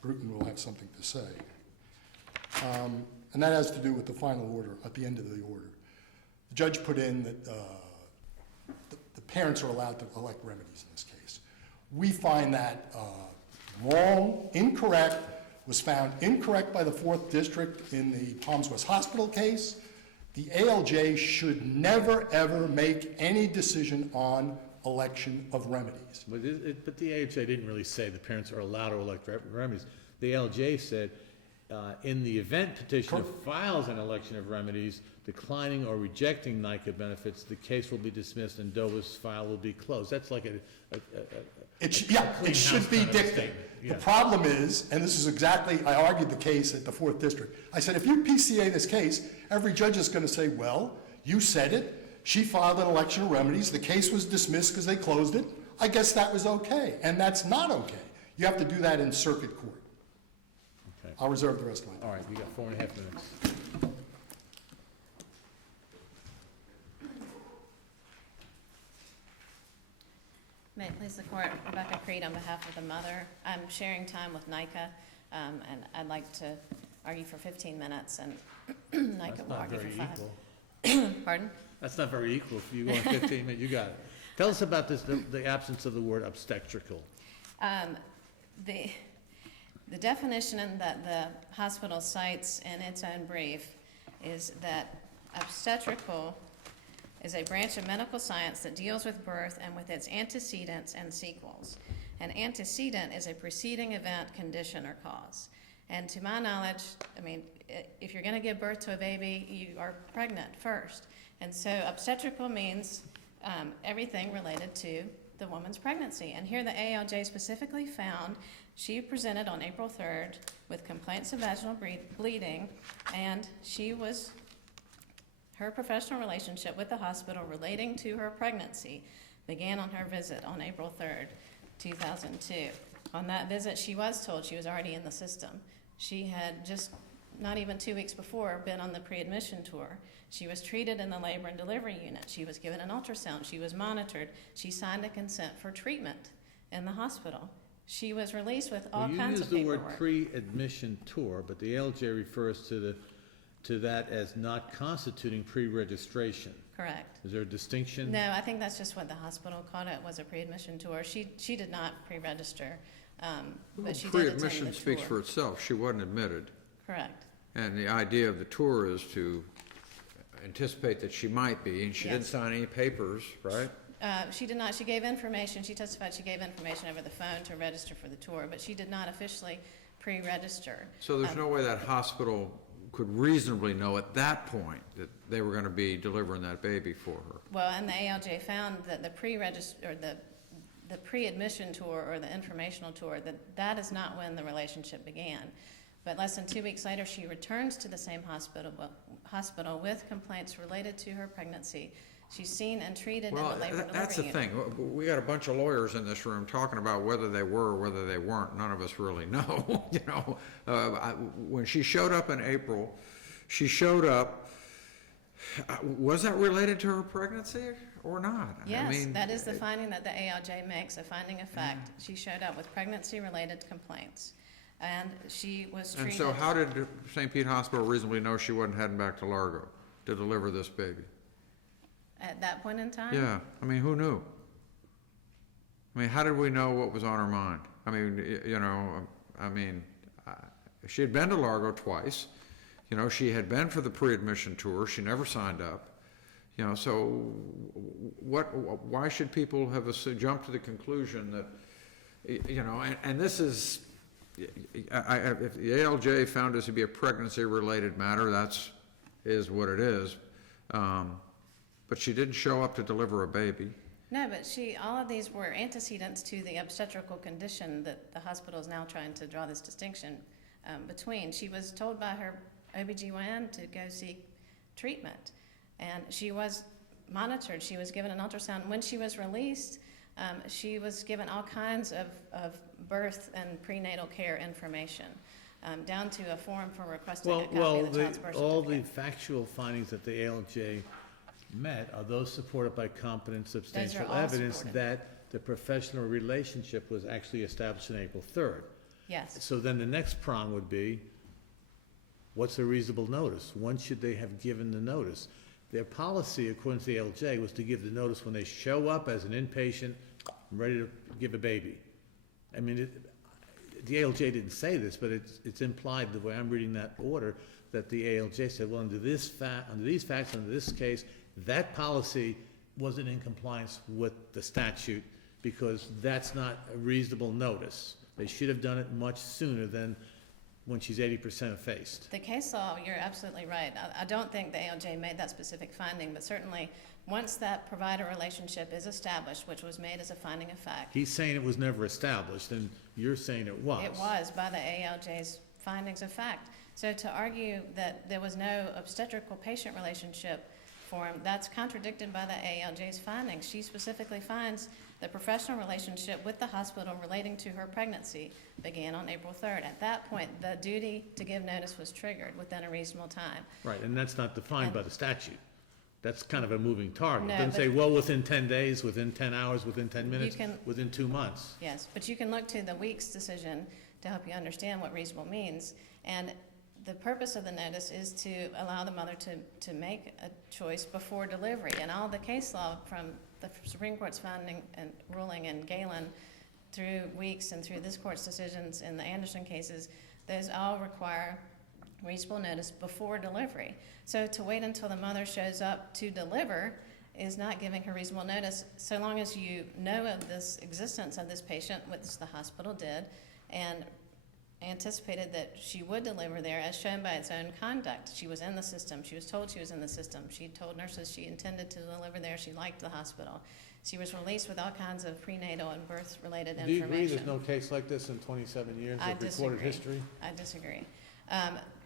Bruton will have something to say. And that has to do with the final order, at the end of the order. The judge put in that the parents are allowed to elect remedies in this case. We find that wrong, incorrect, was found incorrect by the 4th District in the Palms West Hospital case. The ALJ should never, ever make any decision on election of remedies. But the ALJ didn't really say the parents are allowed to elect remedies. The ALJ said, in the event petitioner files an election of remedies, declining or rejecting NICA benefits, the case will be dismissed and Dova's file will be closed. That's like It clean should house be kind of dictated. statement. Yeah. The problem is, and this is exactly, I argued the case at the 4th District. I said, if you PCA this case, every judge is going to say, well, you said it. She filed an election of remedies. The case was dismissed because they closed it. I guess that was okay. And that's not okay. You have to do that in circuit court. Okay. I'll reserve the rest of my time. All right, you got 4.5 minutes. May it please the court, Rebecca Creed on behalf of the mother. I'm sharing time with NICA, and I'd like to argue for 15 minutes, and NICA That's will not argue for very 5. equal. Pardon? That's not very equal. If you go on 15 minutes, you got it. Tell us about this, the absence of the word obstetrical. The definition that the hospital cites in its own brief is that obstetrical is a branch of medical science that deals with birth and with its antecedents and sequels. An antecedent is a preceding event, condition, or cause. And to my knowledge, I mean, if you're going to give birth to a baby, you are pregnant first. And so obstetrical means everything related to the woman's pregnancy. And here the ALJ specifically found she presented on April 3rd with complaints of vaginal bleeding, and her professional relationship with the hospital relating to her pregnancy began on her visit on April 3rd, 2002. On that visit, she was told she was already in the system. She had just, not even 2 weeks before, been on the pre-admission tour. She was treated in the labor and delivery unit. She was given an ultrasound. She was monitored. She signed a consent for treatment in the hospital. She was released with all kinds of You use the word paperwork. pre-admission tour, but the ALJ refers to that as not constituting pre-registration. Correct. Is there a distinction? No, I think that's just what the hospital called it, was a pre-admission tour. She did not pre-register, but she did attend the Pre-admission speaks tour. for itself. She wasn't admitted. Correct. And the idea of the tour is to anticipate that she might be, and she didn't Yes. sign any papers, right? She did not. She gave information. She testified she gave information over the phone to register for the tour, but she did not officially pre-register. So there's no way that hospital could reasonably know at that point that they were going to be delivering that baby for her. Well, and the ALJ found that the the pre-admission tour or the informational tour, that is not when the relationship began. But less than 2 weeks later, she returns to the same hospital with complaints related to her pregnancy. She's seen and treated in the Well, labor and that's the delivery unit. thing. We got a bunch of lawyers in this room talking about whether they were or whether they weren't. None of us really know. You know, when she showed up in April, she showed up. Was that related to her pregnancy or not? Yes, that is the finding that the ALJ makes, a finding of fact. She showed up with pregnancy-related complaints, and she was treated. And so how did St. Pete Hospital reasonably know she wasn't heading back to Largo to deliver this baby? At that point in time? Yeah, I mean, who knew? I mean, how did we know what was on her mind? I mean, you know, she had been to Largo twice. You know, she had been for the pre-admission tour. She never signed up. You know, so why should people have jumped to the conclusion that, you know, and this is, if the ALJ found this to be a pregnancy-related matter, is what it is. But she didn't show up to deliver a baby. No, but all of these were antecedents to the obstetrical condition that the hospital is now trying to draw this distinction between. She was told by her OBGYN to go seek treatment, and she was monitored. She was given an ultrasound. When she was released, she was given all kinds of birth and prenatal care information, down to a form for requesting a copy of the child's birth certificate. All the factual findings that the ALJ met, are those supported by competent substantial all evidence supported. that the professional relationship was actually established on April 3rd? Yes. So then the next prong would be, what's a reasonable notice? When should they have given the notice? Their policy, according to the ALJ, was to give the notice when they show up as an inpatient, ready to give a baby. I mean, the ALJ didn't say this, but it's implied the way I'm reading that order, that the ALJ said, well, under these facts, under this case, that policy wasn't in compliance with the statute because that's not a reasonable notice. They should have done it much sooner than when she's 80% effaced. The case law, you're absolutely right. I don't think the ALJ made that specific finding, but certainly once that provider relationship is established, which was made as a finding of fact. He's saying it was never established, and you're saying it was. It was by the ALJ's findings of fact. So to argue that there was no obstetrical patient relationship for him, that's contradicted by the ALJ's findings. She specifically finds the professional relationship with the hospital relating to her pregnancy began on April 3rd. At that point, the duty to give notice was triggered within a reasonable time. Right, and that's not defined by the statute. That's kind of a moving target. No, It doesn't but- say, well, within 10 days, within 10 hours, within 10 minutes, can- within 2 months. Yes, but you can look to the Weeks decision to help you understand what reasonable means. And the purpose of the notice is to allow the mother to make a choice before delivery. And all the case law from the Supreme Court's finding and ruling in Galen through Weeks and through this court's decisions in the Anderson cases, those all require reasonable notice before delivery. So to wait until the mother shows up to deliver is not giving her reasonable notice, so long as you know of this existence of this patient, which the hospital did, and anticipated that she would deliver there, as shown by its own conduct. She was in the system. She was told she was in the system. She told nurses she intended to deliver there. She liked the hospital. She was released with all kinds of prenatal and birth-related Do you information. agree there's no case like this in 27 years I of recorded disagree. history? I disagree.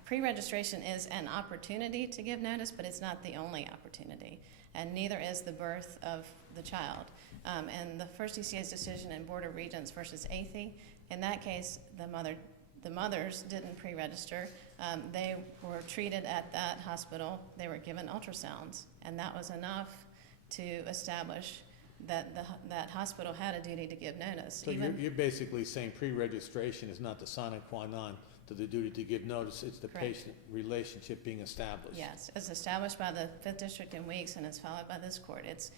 Pre-registration is an opportunity to give notice, but it's not the only opportunity, and neither is the birth of the child. And the first DCA's decision in Board of Regents versus Athey, in that case, the mothers didn't pre-register. They were treated at that hospital. They were given ultrasounds, and that was enough to establish that that hospital had a duty to give notice. So you're basically saying pre-registration is not the sine qua non to the duty to give notice, it's the Correct. patient relationship being established. Yes, it's established by the 5th District in Weeks, and it's followed by this court. It's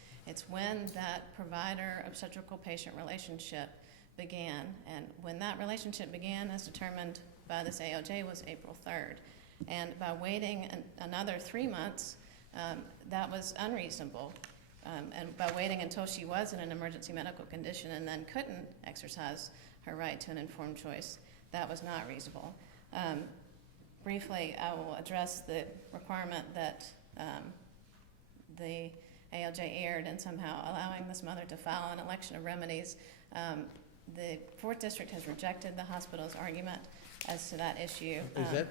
when that provider-obstetrical patient relationship began, and when that relationship began, as determined by this ALJ, was April 3rd. And by waiting another 3 months, that was unreasonable. And by waiting until she was in an emergency medical condition and then couldn't exercise her right to an informed choice, that was not reasonable. Briefly, I will address the requirement that the ALJ erred in somehow allowing this mother to file an election of remedies. The 4th District has rejected the hospital's argument as to that issue.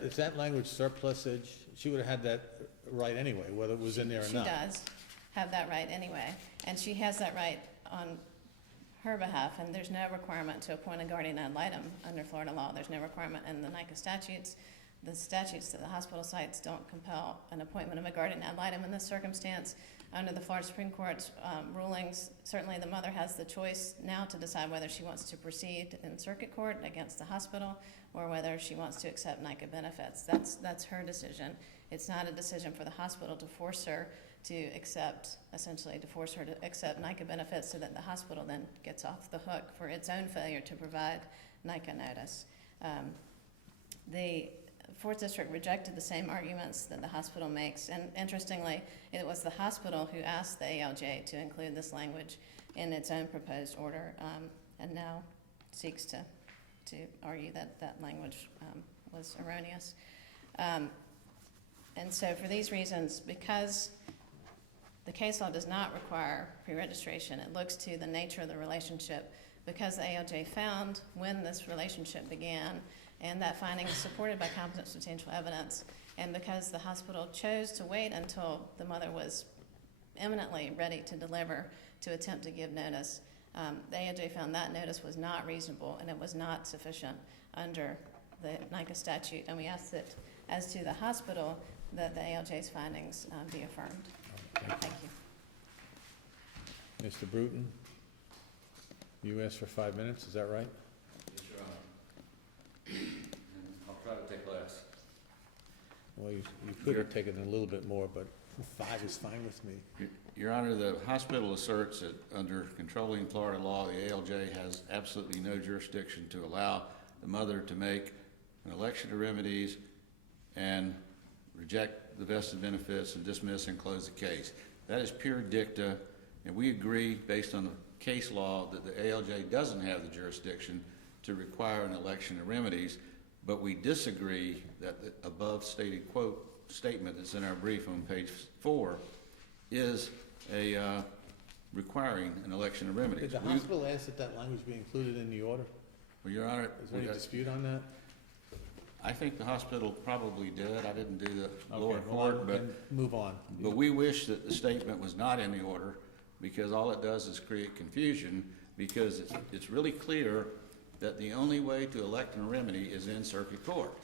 Is that language surplusage? She would have had that right anyway, whether it was in there or not. She does have that right anyway, and she has that right on her behalf, and there's no requirement to appoint a guardian ad litem under Florida law. There's no requirement in the NICA statutes. The statutes that the hospital cites don't compel an appointment of a guardian ad litem in this circumstance. Under the Florida Supreme Court's rulings, certainly the mother has the choice now to decide whether she wants to proceed in circuit court against the hospital or whether she wants to accept NICA benefits. That's her decision. It's not a decision for the hospital to force her to accept, essentially to force her to accept NICA benefits so that the hospital then gets off the hook for its own failure to provide NICA notice. The 4th District rejected the same arguments that the hospital makes, and interestingly, it was the hospital who asked the ALJ to include this language in its own proposed order, and now seeks to argue that that language was erroneous. And so for these reasons, because the case law does not require pre-registration, it looks to the nature of the relationship, because the ALJ found when this relationship began, and that finding is supported by competent substantial evidence, and because the hospital chose to wait until the mother was imminently ready to deliver to attempt to give notice, the ALJ found that notice was not reasonable and it was not sufficient under the NICA statute, and we ask that, as to the hospital, that the ALJ's findings be affirmed. Thank you. Mr. Bruton, you asked for 5 minutes, is that right? Yes, Your Honor. I'll try to take less. Well, you could have taken a little bit more, but 5 is fine with me. Your Honor, the hospital asserts that under controlling Florida law, the ALJ has absolutely no jurisdiction to allow the mother to make an election of remedies and reject the vested benefits and dismiss and close the case. That is pure dicta, and we agree, based on the case law, that the ALJ doesn't have the jurisdiction to require an election of remedies, but we disagree that the above stated quote statement that's in our brief on page 4 is a requiring an election of remedies. Did the hospital ask that that language be included in the order? Well, Your Honor, Is there any dispute on that? I think the hospital probably did. I didn't do the lower Okay, well, court, then move on. but we wish that the statement was not in the order, because all it does is create confusion, because it's really clear that the only way to elect a remedy is in circuit court.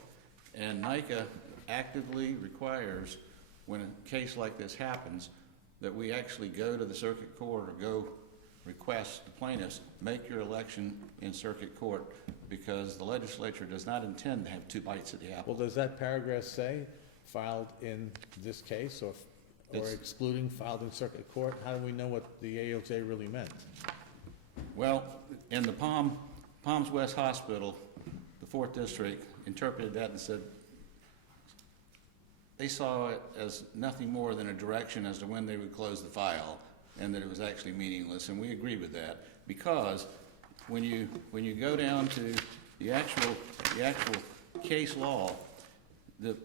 And NICA actively requires, when a case like this happens, that we actually go to the circuit court or go request the plaintiffs, make your election in circuit court, because the legislature does not intend to have 2 bites at the apple. Well, does that paragraph say filed in this case or excluding filed in circuit court? How do we know what the ALJ really meant? Well, in the Palms West Hospital, the 4th District interpreted that and said they saw it as nothing more than a direction as to when they would close the file, and that it was actually meaningless, and we agree with that, because when you go down to the actual case law, the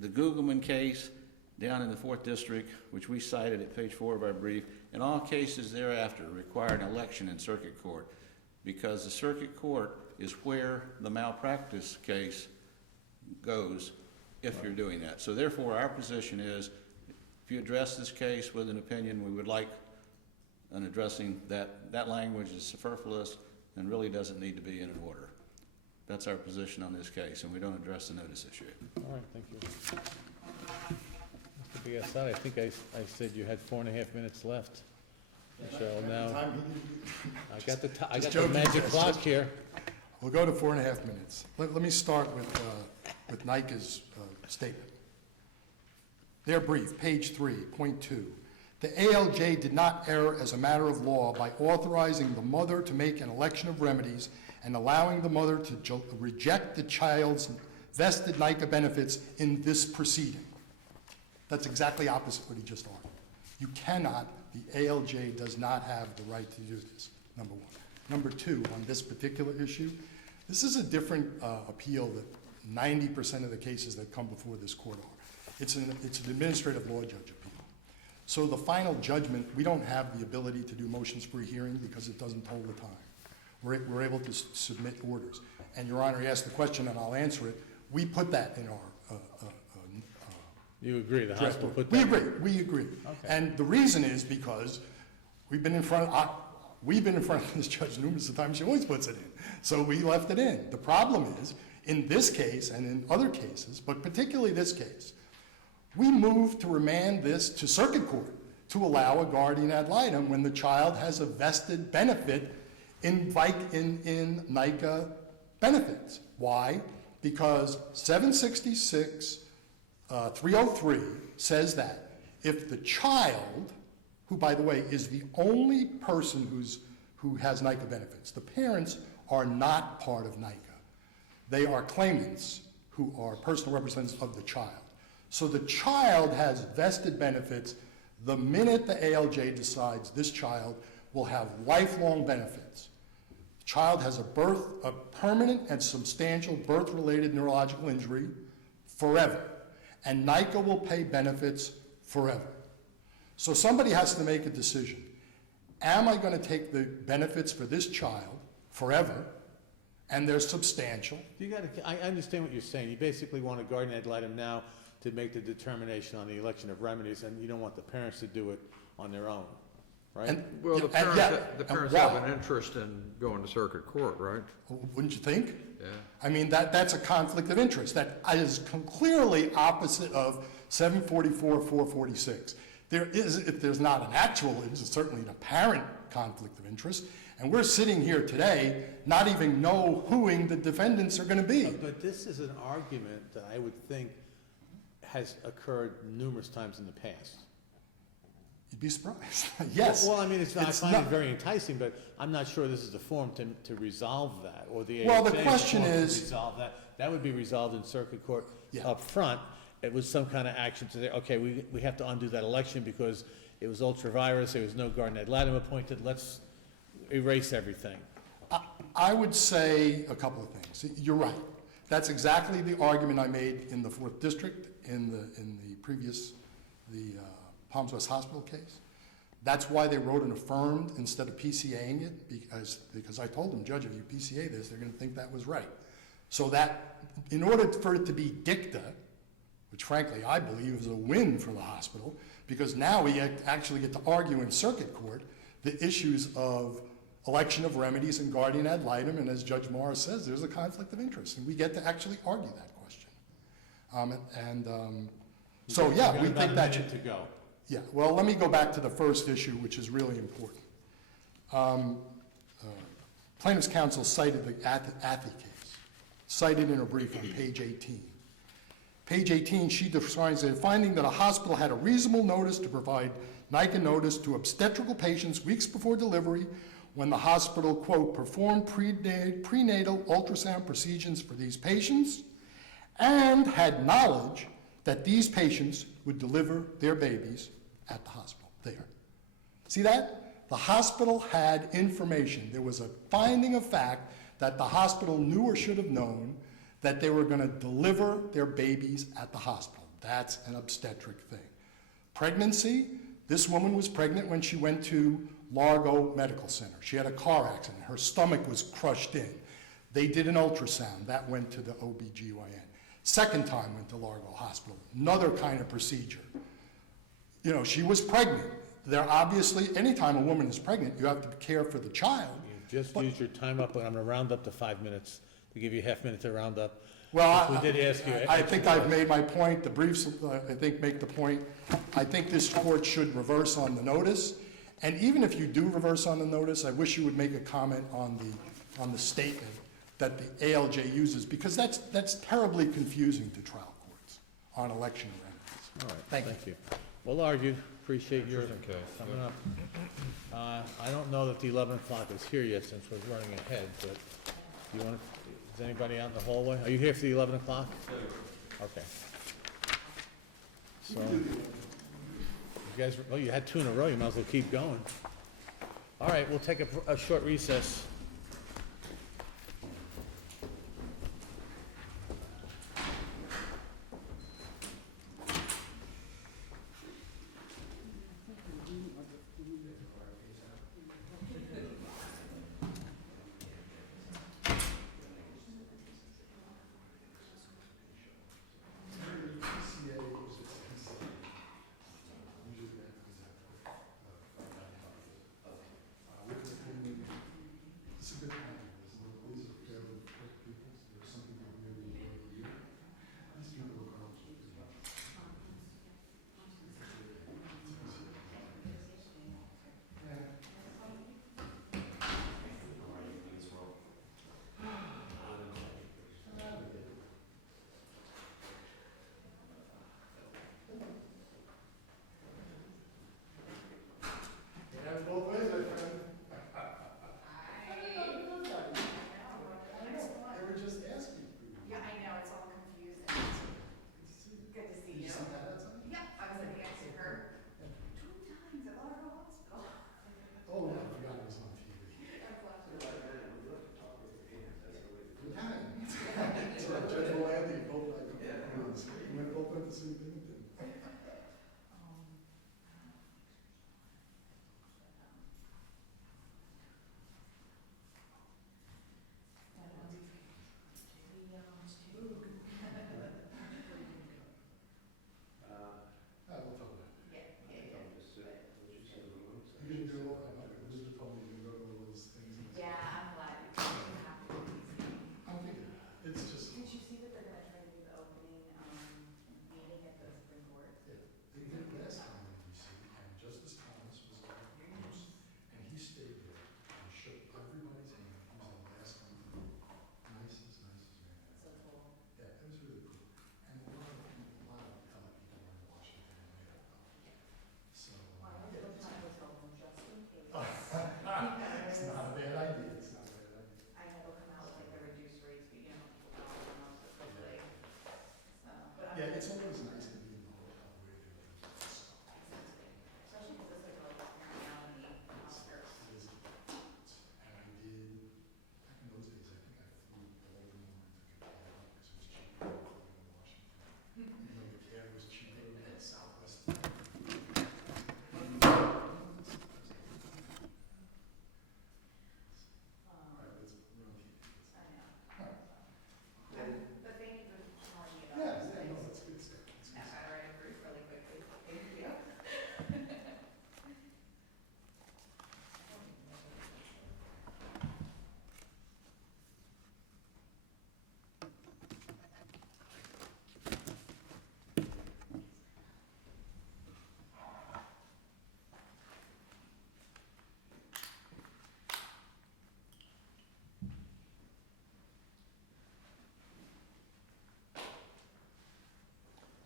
Gugelman case down in the 4th District, which we cited at page 4 of our brief, and all cases thereafter require an election in circuit court, because the circuit court is where the malpractice case goes if you're doing that. So therefore, our position is, if you address this case with an opinion, we would like an addressing that language is superfluous and really doesn't need to be in an order. That's our position on this case, and we don't address the notice issue. All right, thank you. Mr. Biassatti, I think I said you had 4.5 minutes left. So now, I got the magic clock here. We'll go to 4.5 minutes. Let me start with NICA's statement. Their brief, page 3, point 2. The ALJ did not err as a matter of law by authorizing the mother to make an election of remedies and allowing the mother to reject the child's vested NICA benefits in this proceeding. That's exactly opposite what he just argued. You cannot, the ALJ does not have the right to do this, number one. Number two, on this particular issue, this is a different appeal that 90% of the cases that come before this court are. It's an administrative law judge appeal. So the final judgment, we don't have the ability to do motions for a hearing because it doesn't hold the time. We're able to submit orders. And Your Honor, you asked the question and I'll answer it. We put that in our You agree, the hospital put we that? agree. Okay. And the reason is because we've been in front of this judge numerous times. She always puts it in. So we left it in. The problem is, in this case and in other cases, but particularly this case, we moved to remand this to circuit court to allow a guardian ad litem when the child has a vested benefit in NICA benefits. Why? Because 766 303 says that if the child, who by the way is the only person who has NICA benefits, the parents are not part of NICA. They are claimants who are personal representatives of the child. So the child has vested benefits the minute the ALJ decides this child will have lifelong benefits. The child has a permanent and substantial birth-related neurological injury forever, and NICA will pay benefits forever. So somebody has to make a decision. Am I going to take the benefits for this child forever, and they're substantial? I understand what you're saying. You basically want a guardian ad litem now to make the determination on the election of remedies, and you don't want the parents to do it on their own, right? And, Well, the and parents why? have an interest in going to circuit court, right? Wouldn't you think? Yeah. I mean, that's a conflict of interest. That is clearly opposite of 744-446. If there's not an actual, it's certainly an apparent conflict of interest. And we're sitting here today not even know whoing the defendants are going to be. But this is an argument that I would think has occurred numerous times in the past. You'd be surprised. Yes. Well, I mean, I find it very enticing, but I'm not sure this is the forum to resolve that, or the Well, the AHA question forum to is- resolve that. That would be resolved in circuit court Yeah. up front. It was some kind of action to say, okay, we have to undo that election because it was ultra-virus, there was no guardian ad litem appointed, let's erase everything. I would say a couple of things. You're right. That's exactly the argument I made in the 4th District in the previous, Palms West Hospital case. That's why they wrote an affirmed instead of PCAing it, because I told them, Judge, if you PCA this, they're going to think that was right. So that, in order for it to be dicta, which frankly I believe is a win for the hospital, because now we actually get to argue in circuit court the issues of election of remedies and guardian ad litem, and as Judge Morris says, there's a conflict of interest, and we get to actually argue that question. So yeah, we think that should. To go. Yeah, well, let me go back to the first issue, which is really important. Plaintiff's counsel cited the Athy case, cited in her brief on page 18. Page 18, she defines a finding that a hospital had a reasonable notice to provide NICA notice to obstetrical patients weeks before delivery when the hospital, quote, performed prenatal ultrasound procedures for these patients and had knowledge that these patients would deliver their babies at the hospital there. See that? The hospital had information. There was a finding of fact that the hospital knew or should have known that they were gonna deliver their babies at the hospital. That's an obstetric thing. Pregnancy, this woman was pregnant when she went to Largo Medical Center. She had a car accident. Her stomach was crushed in. They did an ultrasound. That went to the OBGYN. Second time went to Largo Hospital. Another kind of procedure. You know, she was pregnant. There obviously, anytime a woman is pregnant, you have to care for the child. You just used your time up, but I'm gonna round up to 5 minutes, to give you a half minute to round up. Well, We did ask you. I think I've made my point. The briefs, I think, make the point. I think this court should reverse on the notice. And even if you do reverse on the notice, I wish you would make a comment on the statement that the ALJ uses, because that's terribly confusing to trial courts on election remedies. All right, Thank you. thank you. Well argued, appreciate your coming up. I don't know that the 11 o'clock is here yet, since we're running ahead, but you want, is anybody out in the hallway? Are you here for the 11 o'clock? Okay. So, you guys, well, you had 2 in a row, you might as well keep going. All right, we'll take a short recess.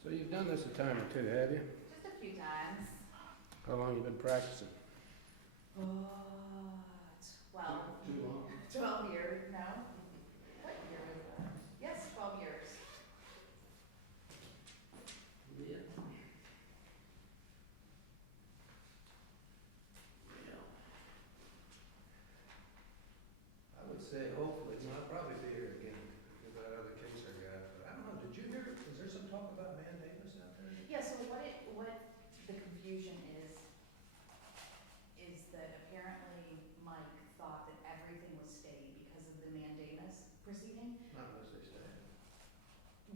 So you've done this a time or two, have you? Just a few times. How long you been practicing? 12. Too long? 12 years, no? What year was that? Yes, 12 years. Yeah. I would say hopefully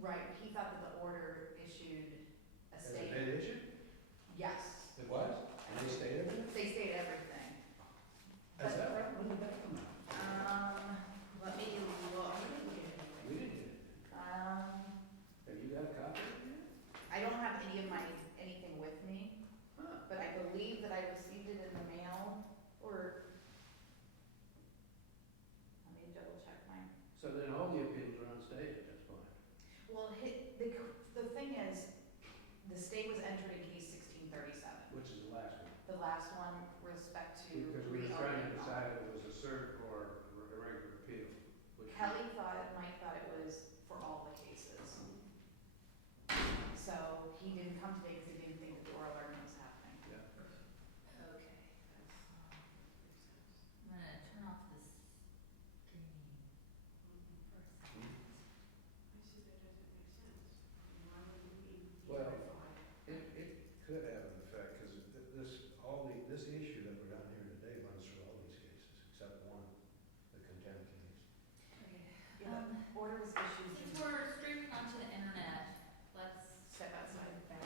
Right, he thought that the order issued a Has it state. been issued? Yes, It was? And they stayed everything? they stated everything. Is that right? When did that come out? Let me look. We didn't get it. Have you got a copy of it? I don't have anything with me, Huh. but I believe that I received it in the mail, or, let me double check mine. So then all the appeals are unstayed at this point? Well, the thing is, the state was entered in case 1637. Which is the last one? The last one, respect to Because we were trying to reopening. decide if it was a cert or a regular appeal. Which- Mike thought it was for all the cases. So he didn't come today because he didn't think that the oral argument was happening. Yeah. Okay, I'm gonna turn off this streaming for a second. Well, it could have an effect, because this issue that we're down here today runs through all these cases, except one, the contempt case. Okay. Yeah, the order was issued. Since we're streaming onto the internet, let's Step outside. back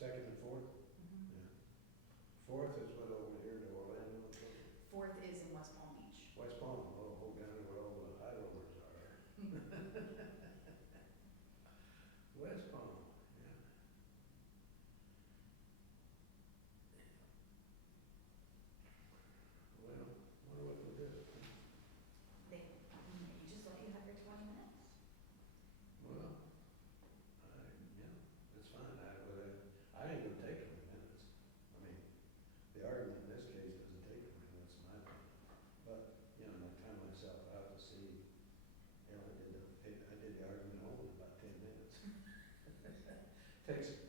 Second and fourth? Yeah. Fourth is what, over here to Orlando or something? Fourth is in West Palm Beach. West Palm, oh, down there where all the high rollers are. West Palm, yeah. Well, wonder what they'll do. They just let you have your 20 minutes. Well, yeah, that's fine, I ain't gonna take 20 minutes. I mean, the argument in this case doesn't take 20 minutes, in my opinion. But, you know, I time myself out to see, you know, I did the argument only in about 10 minutes.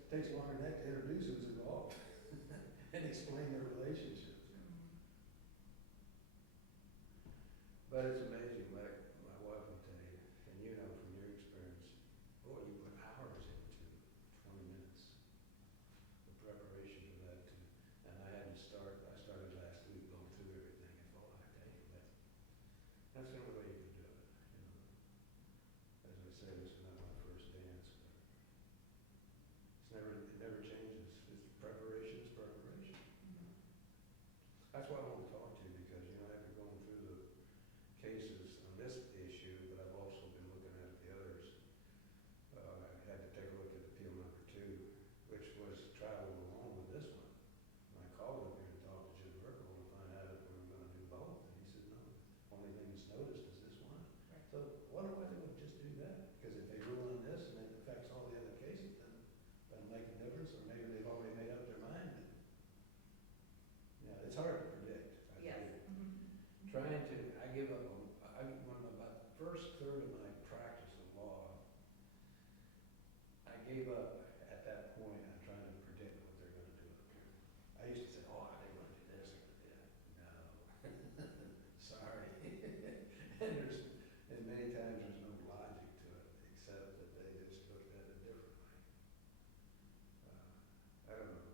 Takes longer than that to introduce who's involved and explain their relationships. But it's amazing, like my wife will tell you, and you know from your experience, boy, you put hours into 20 minutes of preparation for that too. And I started last week going through everything, and oh, I tell you, that's the only way you can do it, you know. As I said, it's not my first dance, but it never changes. It's preparation is preparation. That's why I want to talk to you, because, you know, after going through the cases on this issue, but I've also been looking at the others. I had to take a look at appeal number 2, which was traveling along with this one. And I called up here and talked to Jim Merkel to find out if we were gonna do both, and he said, no, only thing that's noticed is this one. Right. So wonder why they wouldn't just do that, because if they rule on this and it affects all the other cases, then that'll make a difference, or maybe they've already made up their mind. Yeah, it's hard to predict. I Yes. tell you. Trying to, I give up, when about the first third of my practice of law, I gave up at that point on trying to predict what they're gonna do up here. I used to say, oh, they're gonna do this, they're gonna do that. No, sorry. And many times there's no logic to it, except that they just looked at it differently. I don't know.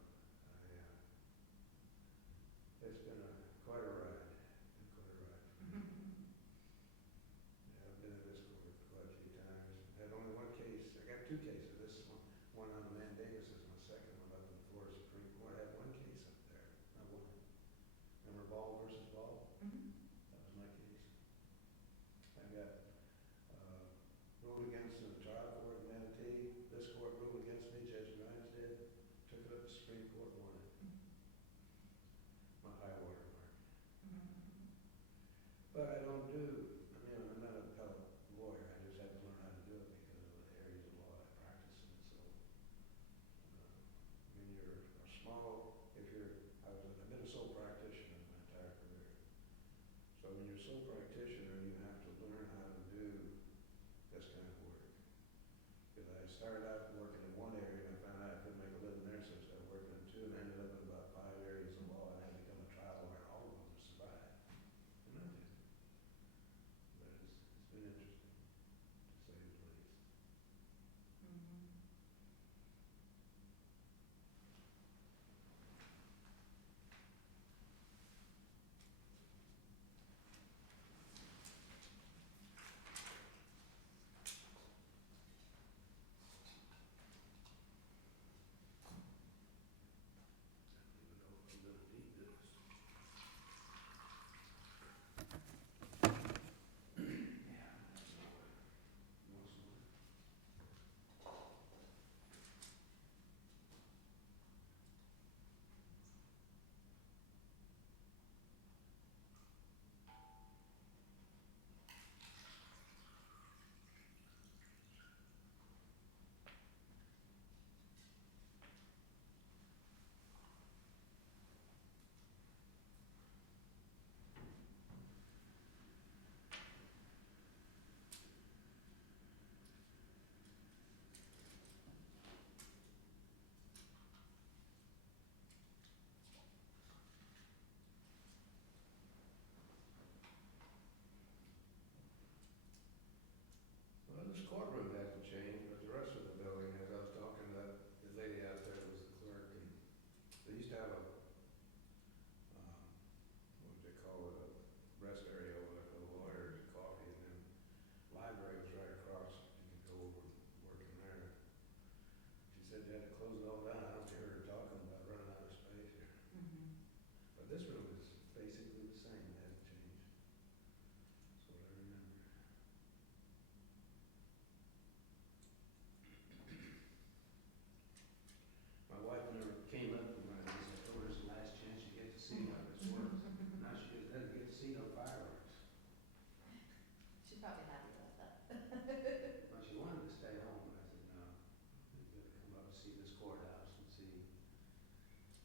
It's been quite a ride. Quite a ride for me. Yeah, I've been in this court quite a few times. Had only one case. I got 2 cases. This one on the Mandamus is my second one up in the Florida Supreme Court. I had 1 case up there. I won. Remember Ball versus Ball? That was my case. I got ruled against in the trial court in Manatee. This court ruled against me. Judge Grimes did. Took it up to Supreme Court, won it. My high water mark. But I don't do, I mean, I'm not an appellate lawyer, I just had to learn how to do it because of the areas of law I practice in, so. When you're a small, I've been a sole practitioner my entire career. So when you're a sole practitioner, you have to learn how to do this kind of work. Because I started out working in one area and I found out I couldn't make a living there, so I started working in 2 and I ended up in about 5 areas of law and I become a trial lawyer in all of them to survive. And I did. But it's been interesting, to say the least.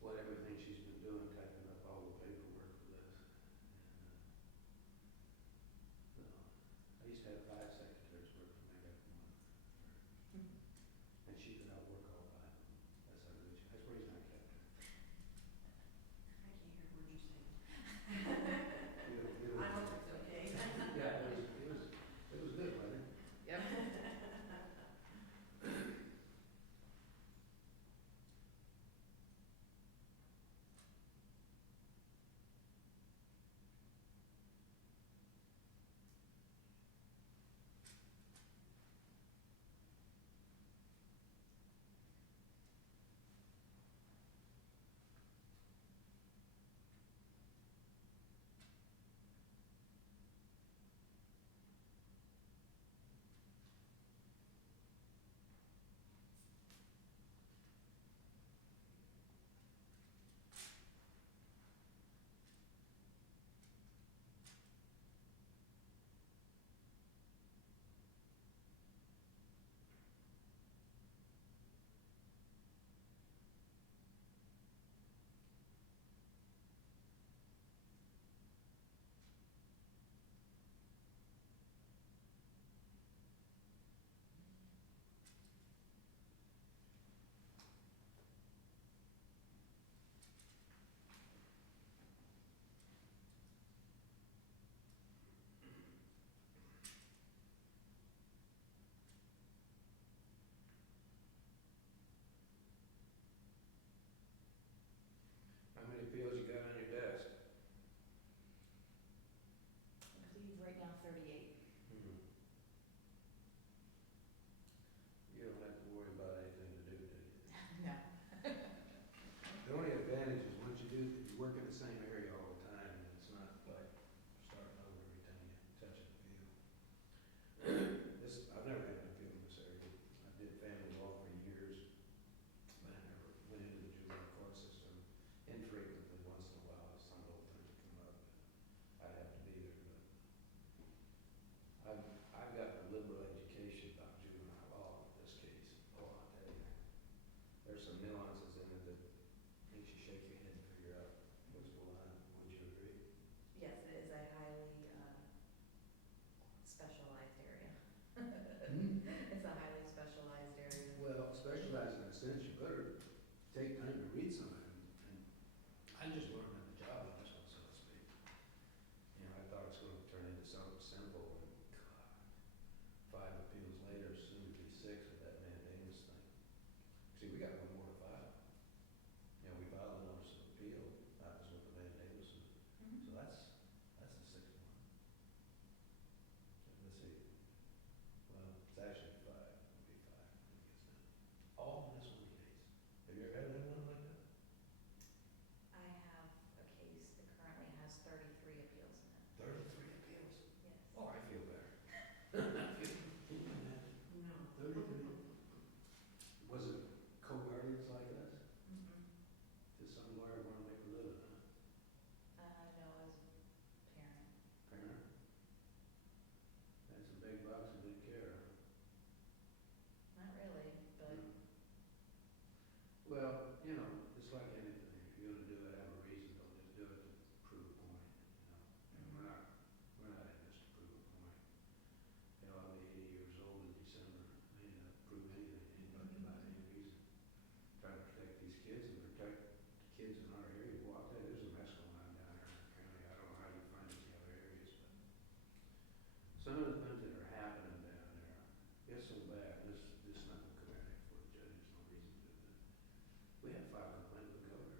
what everything she's been doing, typing up all the paperwork for this. And, I used to have 5 secretaries work for me, I got one. And she could outwork all 5 of them. That's how good she, that's the reason I kept her. I can't hear a word you're saying. It I was- hope it's okay. Yeah, it was good, wasn't it? Yep. How many appeals you got on your desk? I believe right now 38. You don't have to worry about anything to do, do you? No. The only advantage is once you do, you work in the same area all the time, and it's not like starting over every time you touch an appeal. I've never had an appeal in this area. I did family law for years, but I never went into the juvenile court system. Infrequently, once in a while, some little thing would come up, I'd have to be there, but I've got a liberal education about juvenile law in this case. Oh, I'll tell you. There's some nuances in it that makes you shake your head and figure out what's going on. Would you agree? Yes, it is a highly specialized area. It's a highly specialized area. Well, specialized in a sense, you better take time to read some of it. And I just learned on the job on this one, so to speak. You know, I thought it was going to turn into something simple, and God, 5 appeals later, soon to be 6 with that mandamus thing. See, we got one more to file. You know, we filed a notice of appeal, that was with the mandamus, so that's the 6th one. Let's see, well, it's actually 5, it'll be 5 when it gets done. All in this one case. Have you ever had one like that? I have a case that currently has 33 appeals in it. 33 appeals? Yes. Oh, I feel better. Can you imagine? No. 33? Was it co-guardians like us? Mm-mm. Just some lawyer want to make a living, huh? No, as a parent. Parent? That's some big bucks and big care, huh? Not really, but Well, you know, it's like anything. If you're gonna do it, have a reason. Don't just do it to prove a point, you know? And we're not in this to prove a point. You know, I'll be 80 years old in December. I ain't gonna prove anything to anybody about any reason. Trying to protect these kids and protect the kids in our area. Well, I'll tell you, there's a mess going on down here in the county. I don't know how you find it in the other areas, but some of the things that are happening down there, it's so bad. This not gonna come out for the judges, no reason to do that. We had 5 complaints with the governor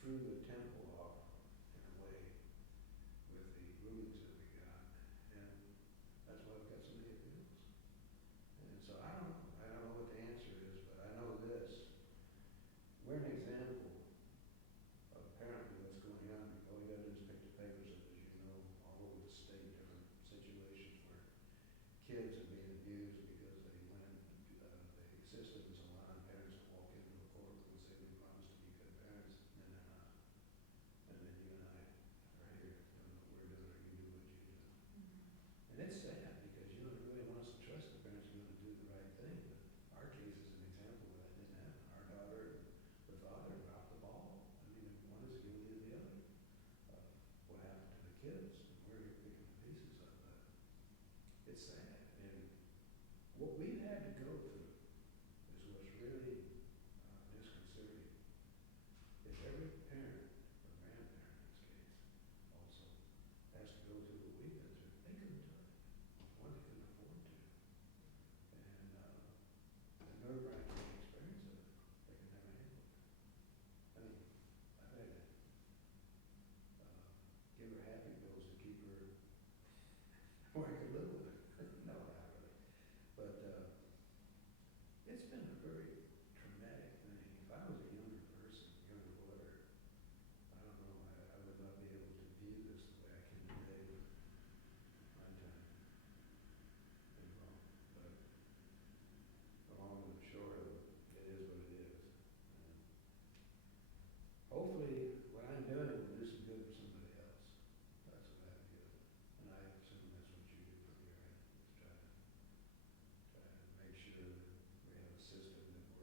threw the temple off in a way with the rulings that we got, and that's why we've got so many appeals. And so I don't know what the answer is, but I know this. We're an example of apparently what's going on. All you gotta do is pick the papers up, as you know, all over the state, different situations where kids are being abused because they went, the system is allowing parents to walk into a courtroom and say they promise to be good parents, and they're not. And then you and I are here, don't know what we're doing, or you do what you do. And it's sad, because you don't really want us to trust the parents are gonna do the right thing, but our case is an example where that didn't happen. Our daughter, the father dropped the ball. I mean, one is guilty of the other. What happened to the kids, and we're here picking the pieces up, but it's sad. And what we've had to go through is what's really disconcerting. If every parent, or grandparent in this case, also has to go through what we've been through, they couldn't do it. One, they couldn't afford to. And the nerve-wracking experience of it, they could never handle it. I mean, I've had to give her happy pills to keep her where I could live with her. No, not really. But it's been a very traumatic thing. If I was a younger person, younger lawyer, I don't know, I would not be able to view this the way I can today with my time involved. But the long and the short of it, it is what it is. And hopefully, what I'm doing will do some good for somebody else. That's what I view it. And I assume that's what you do from your end, is try to make sure that we have a system that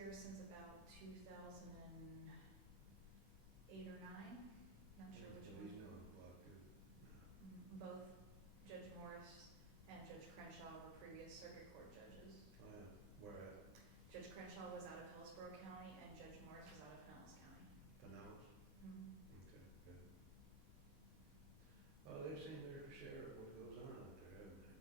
here since about 2008 or 9, not sure which So one. he's known the block too. Both Judge Morris and Judge Crenshaw were previous circuit court judges. Oh, yeah, where at? Judge Crenshaw was out of Hillsborough County and Judge Morris was out of Pinellas County. Pinellas? Mhm. Okay, good. Well, they've seen their share of what goes on out there, haven't they?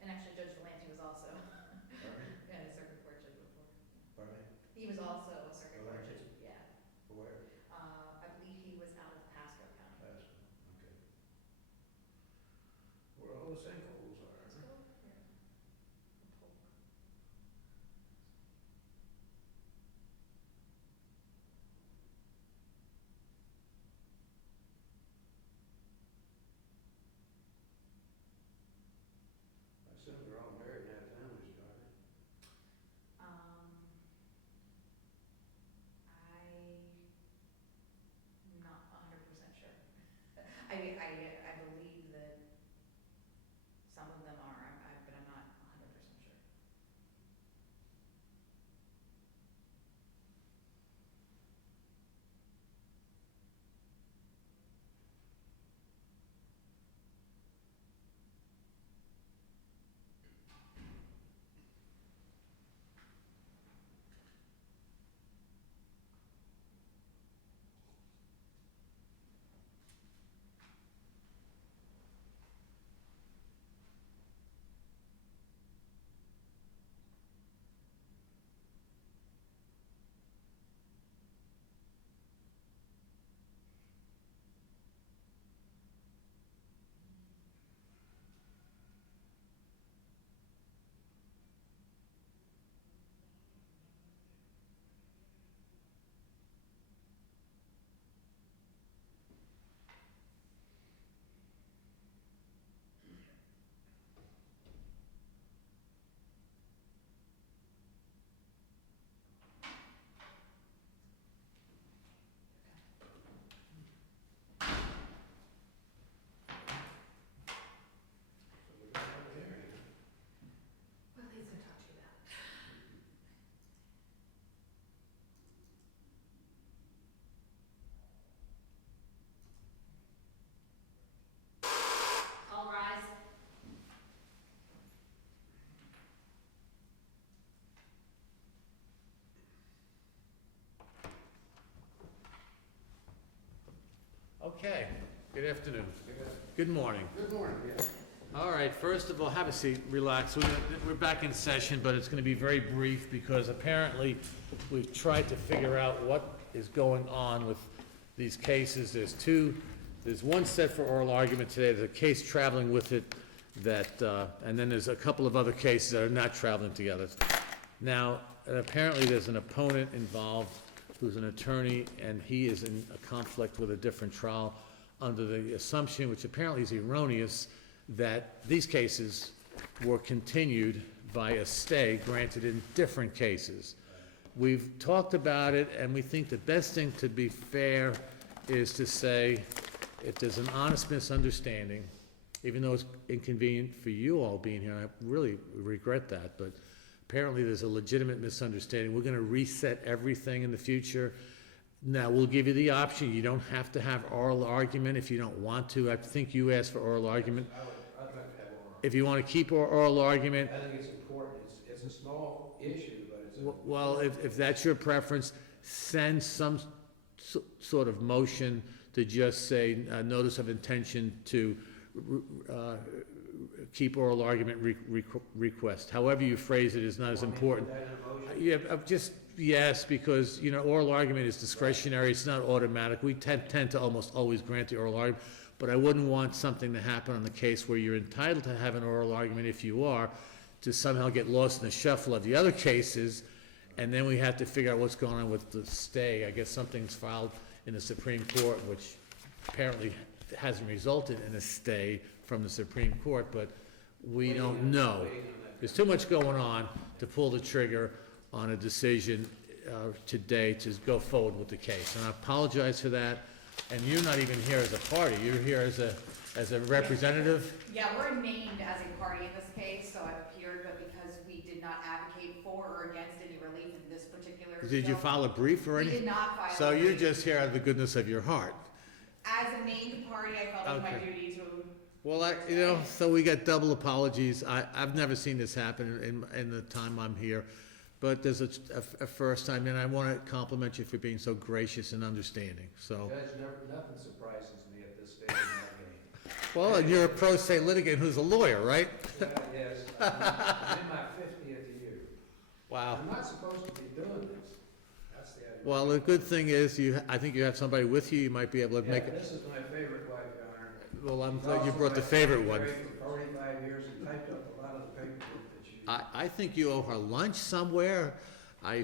And actually Judge Valenti was also Pardon me? a circuit court judge before. Pardon me? He was also a circuit court Valenti? judge, yeah. Where? I believe he was out of Pasco County. Pasco, okay. Where all the sinkholes are, Let's huh? go over here. The polk. I assume they're all married and have families, are they? I'm not 100% sure. I believe that some of them are, but I'm not 100% sure. So we're gonna have a hearing, huh? Well, he's gonna talk to you about it. All rise. Okay, good afternoon. Good morning. Good morning, yeah. All right, first of all, have a seat, relax. We're back in session, but it's gonna be very brief because apparently we've tried to figure out what is going on with these cases. There's one set for oral argument today, there's a case traveling with it that, and then there's a couple of other cases that are not traveling together. Now, apparently there's an opponent involved who's an attorney, and he is in a conflict with a different trial under the assumption, which apparently is erroneous, that these cases were continued by a stay granted in different cases. We've talked about it, and we think the best thing, to be fair, is to say, if there's an honest misunderstanding, even though it's inconvenient for you all being here, I really regret that, but apparently there's a legitimate misunderstanding. We're gonna reset everything in the future. Now, we'll give you the option, you don't have to have oral argument if you don't want to. I think you asked for oral argument. I'd like to have oral. If you wanna keep oral argument, I think it's important, it's a small issue, but it's. well, if that's your preference, send some sort of motion to just say, notice of intention to keep oral argument request. However you phrase it is not as important. That in a motion? Yeah, just, yes, because, oral argument is discretionary, it's not automatic. We tend to almost always grant the oral argument, but I wouldn't want something to happen on the case where you're entitled to have an oral argument if you are, to somehow get lost in the shuffle of the other cases, and then we have to figure out what's going on with the stay. I guess something's filed in the Supreme Court, which apparently hasn't resulted in a stay from the Supreme Court, but we don't know. There's too much going on to pull the trigger on a decision today to go forward with the case. And I apologize for that, and you're not even here as a party, you're here as a representative? Yeah, we're named as a party in this case, so I've appealed appeared, but because we did not advocate for or against any relief in this particular. Did you bill, file a brief or We anything? did not file. So a you're brief. just here out of the goodness of your heart. As a named party, I felt it was my Okay. duty to. Well, so we got double apologies. I've never seen this happen in the time I'm here. But there's a first time, and I want to compliment you for being so gracious and understanding, so. Judge, nothing surprises me at this stage in my game. Well, and you're a pro se litigant who's a lawyer, right? Yes, I'm in my 50th year. Wow. I'm not supposed to be doing this. That's the idea. Well, the good thing is, I think you have somebody with you, you might be able to make Yeah, it. this is my favorite wife, Your Honor. Well, I'm She's glad you also brought the my favorite one. secretary for 45 years and typed up a lot of the paperwork that you. I think you owe her lunch somewhere. I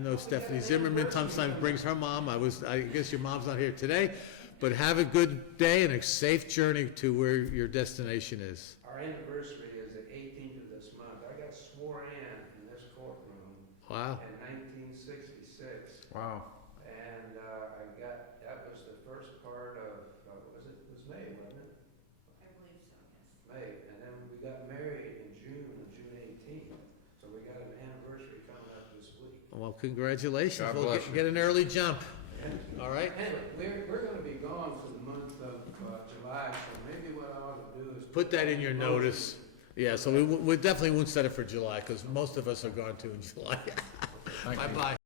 know Stephanie Zimmerman sometimes brings her mom. I guess your mom's not here today, but have a good day and a safe journey to where your destination is. Our anniversary is the 18th of this month. I got sworn in this courtroom Wow. in 1966. Wow. And that was the first part of, it was May, wasn't it? I believe so, yes. May, and then we got married in June, on June 18th. So we got an anniversary coming up this week. Well, congratulations. God We'll bless you. get an early jump. All right? Anyway, we're gonna be gone for the month of July, so maybe what I ought to do is. Put that in your notice. Yeah, so we definitely won't set it for July, because most of us are going to in July. Thank you. Bye-bye.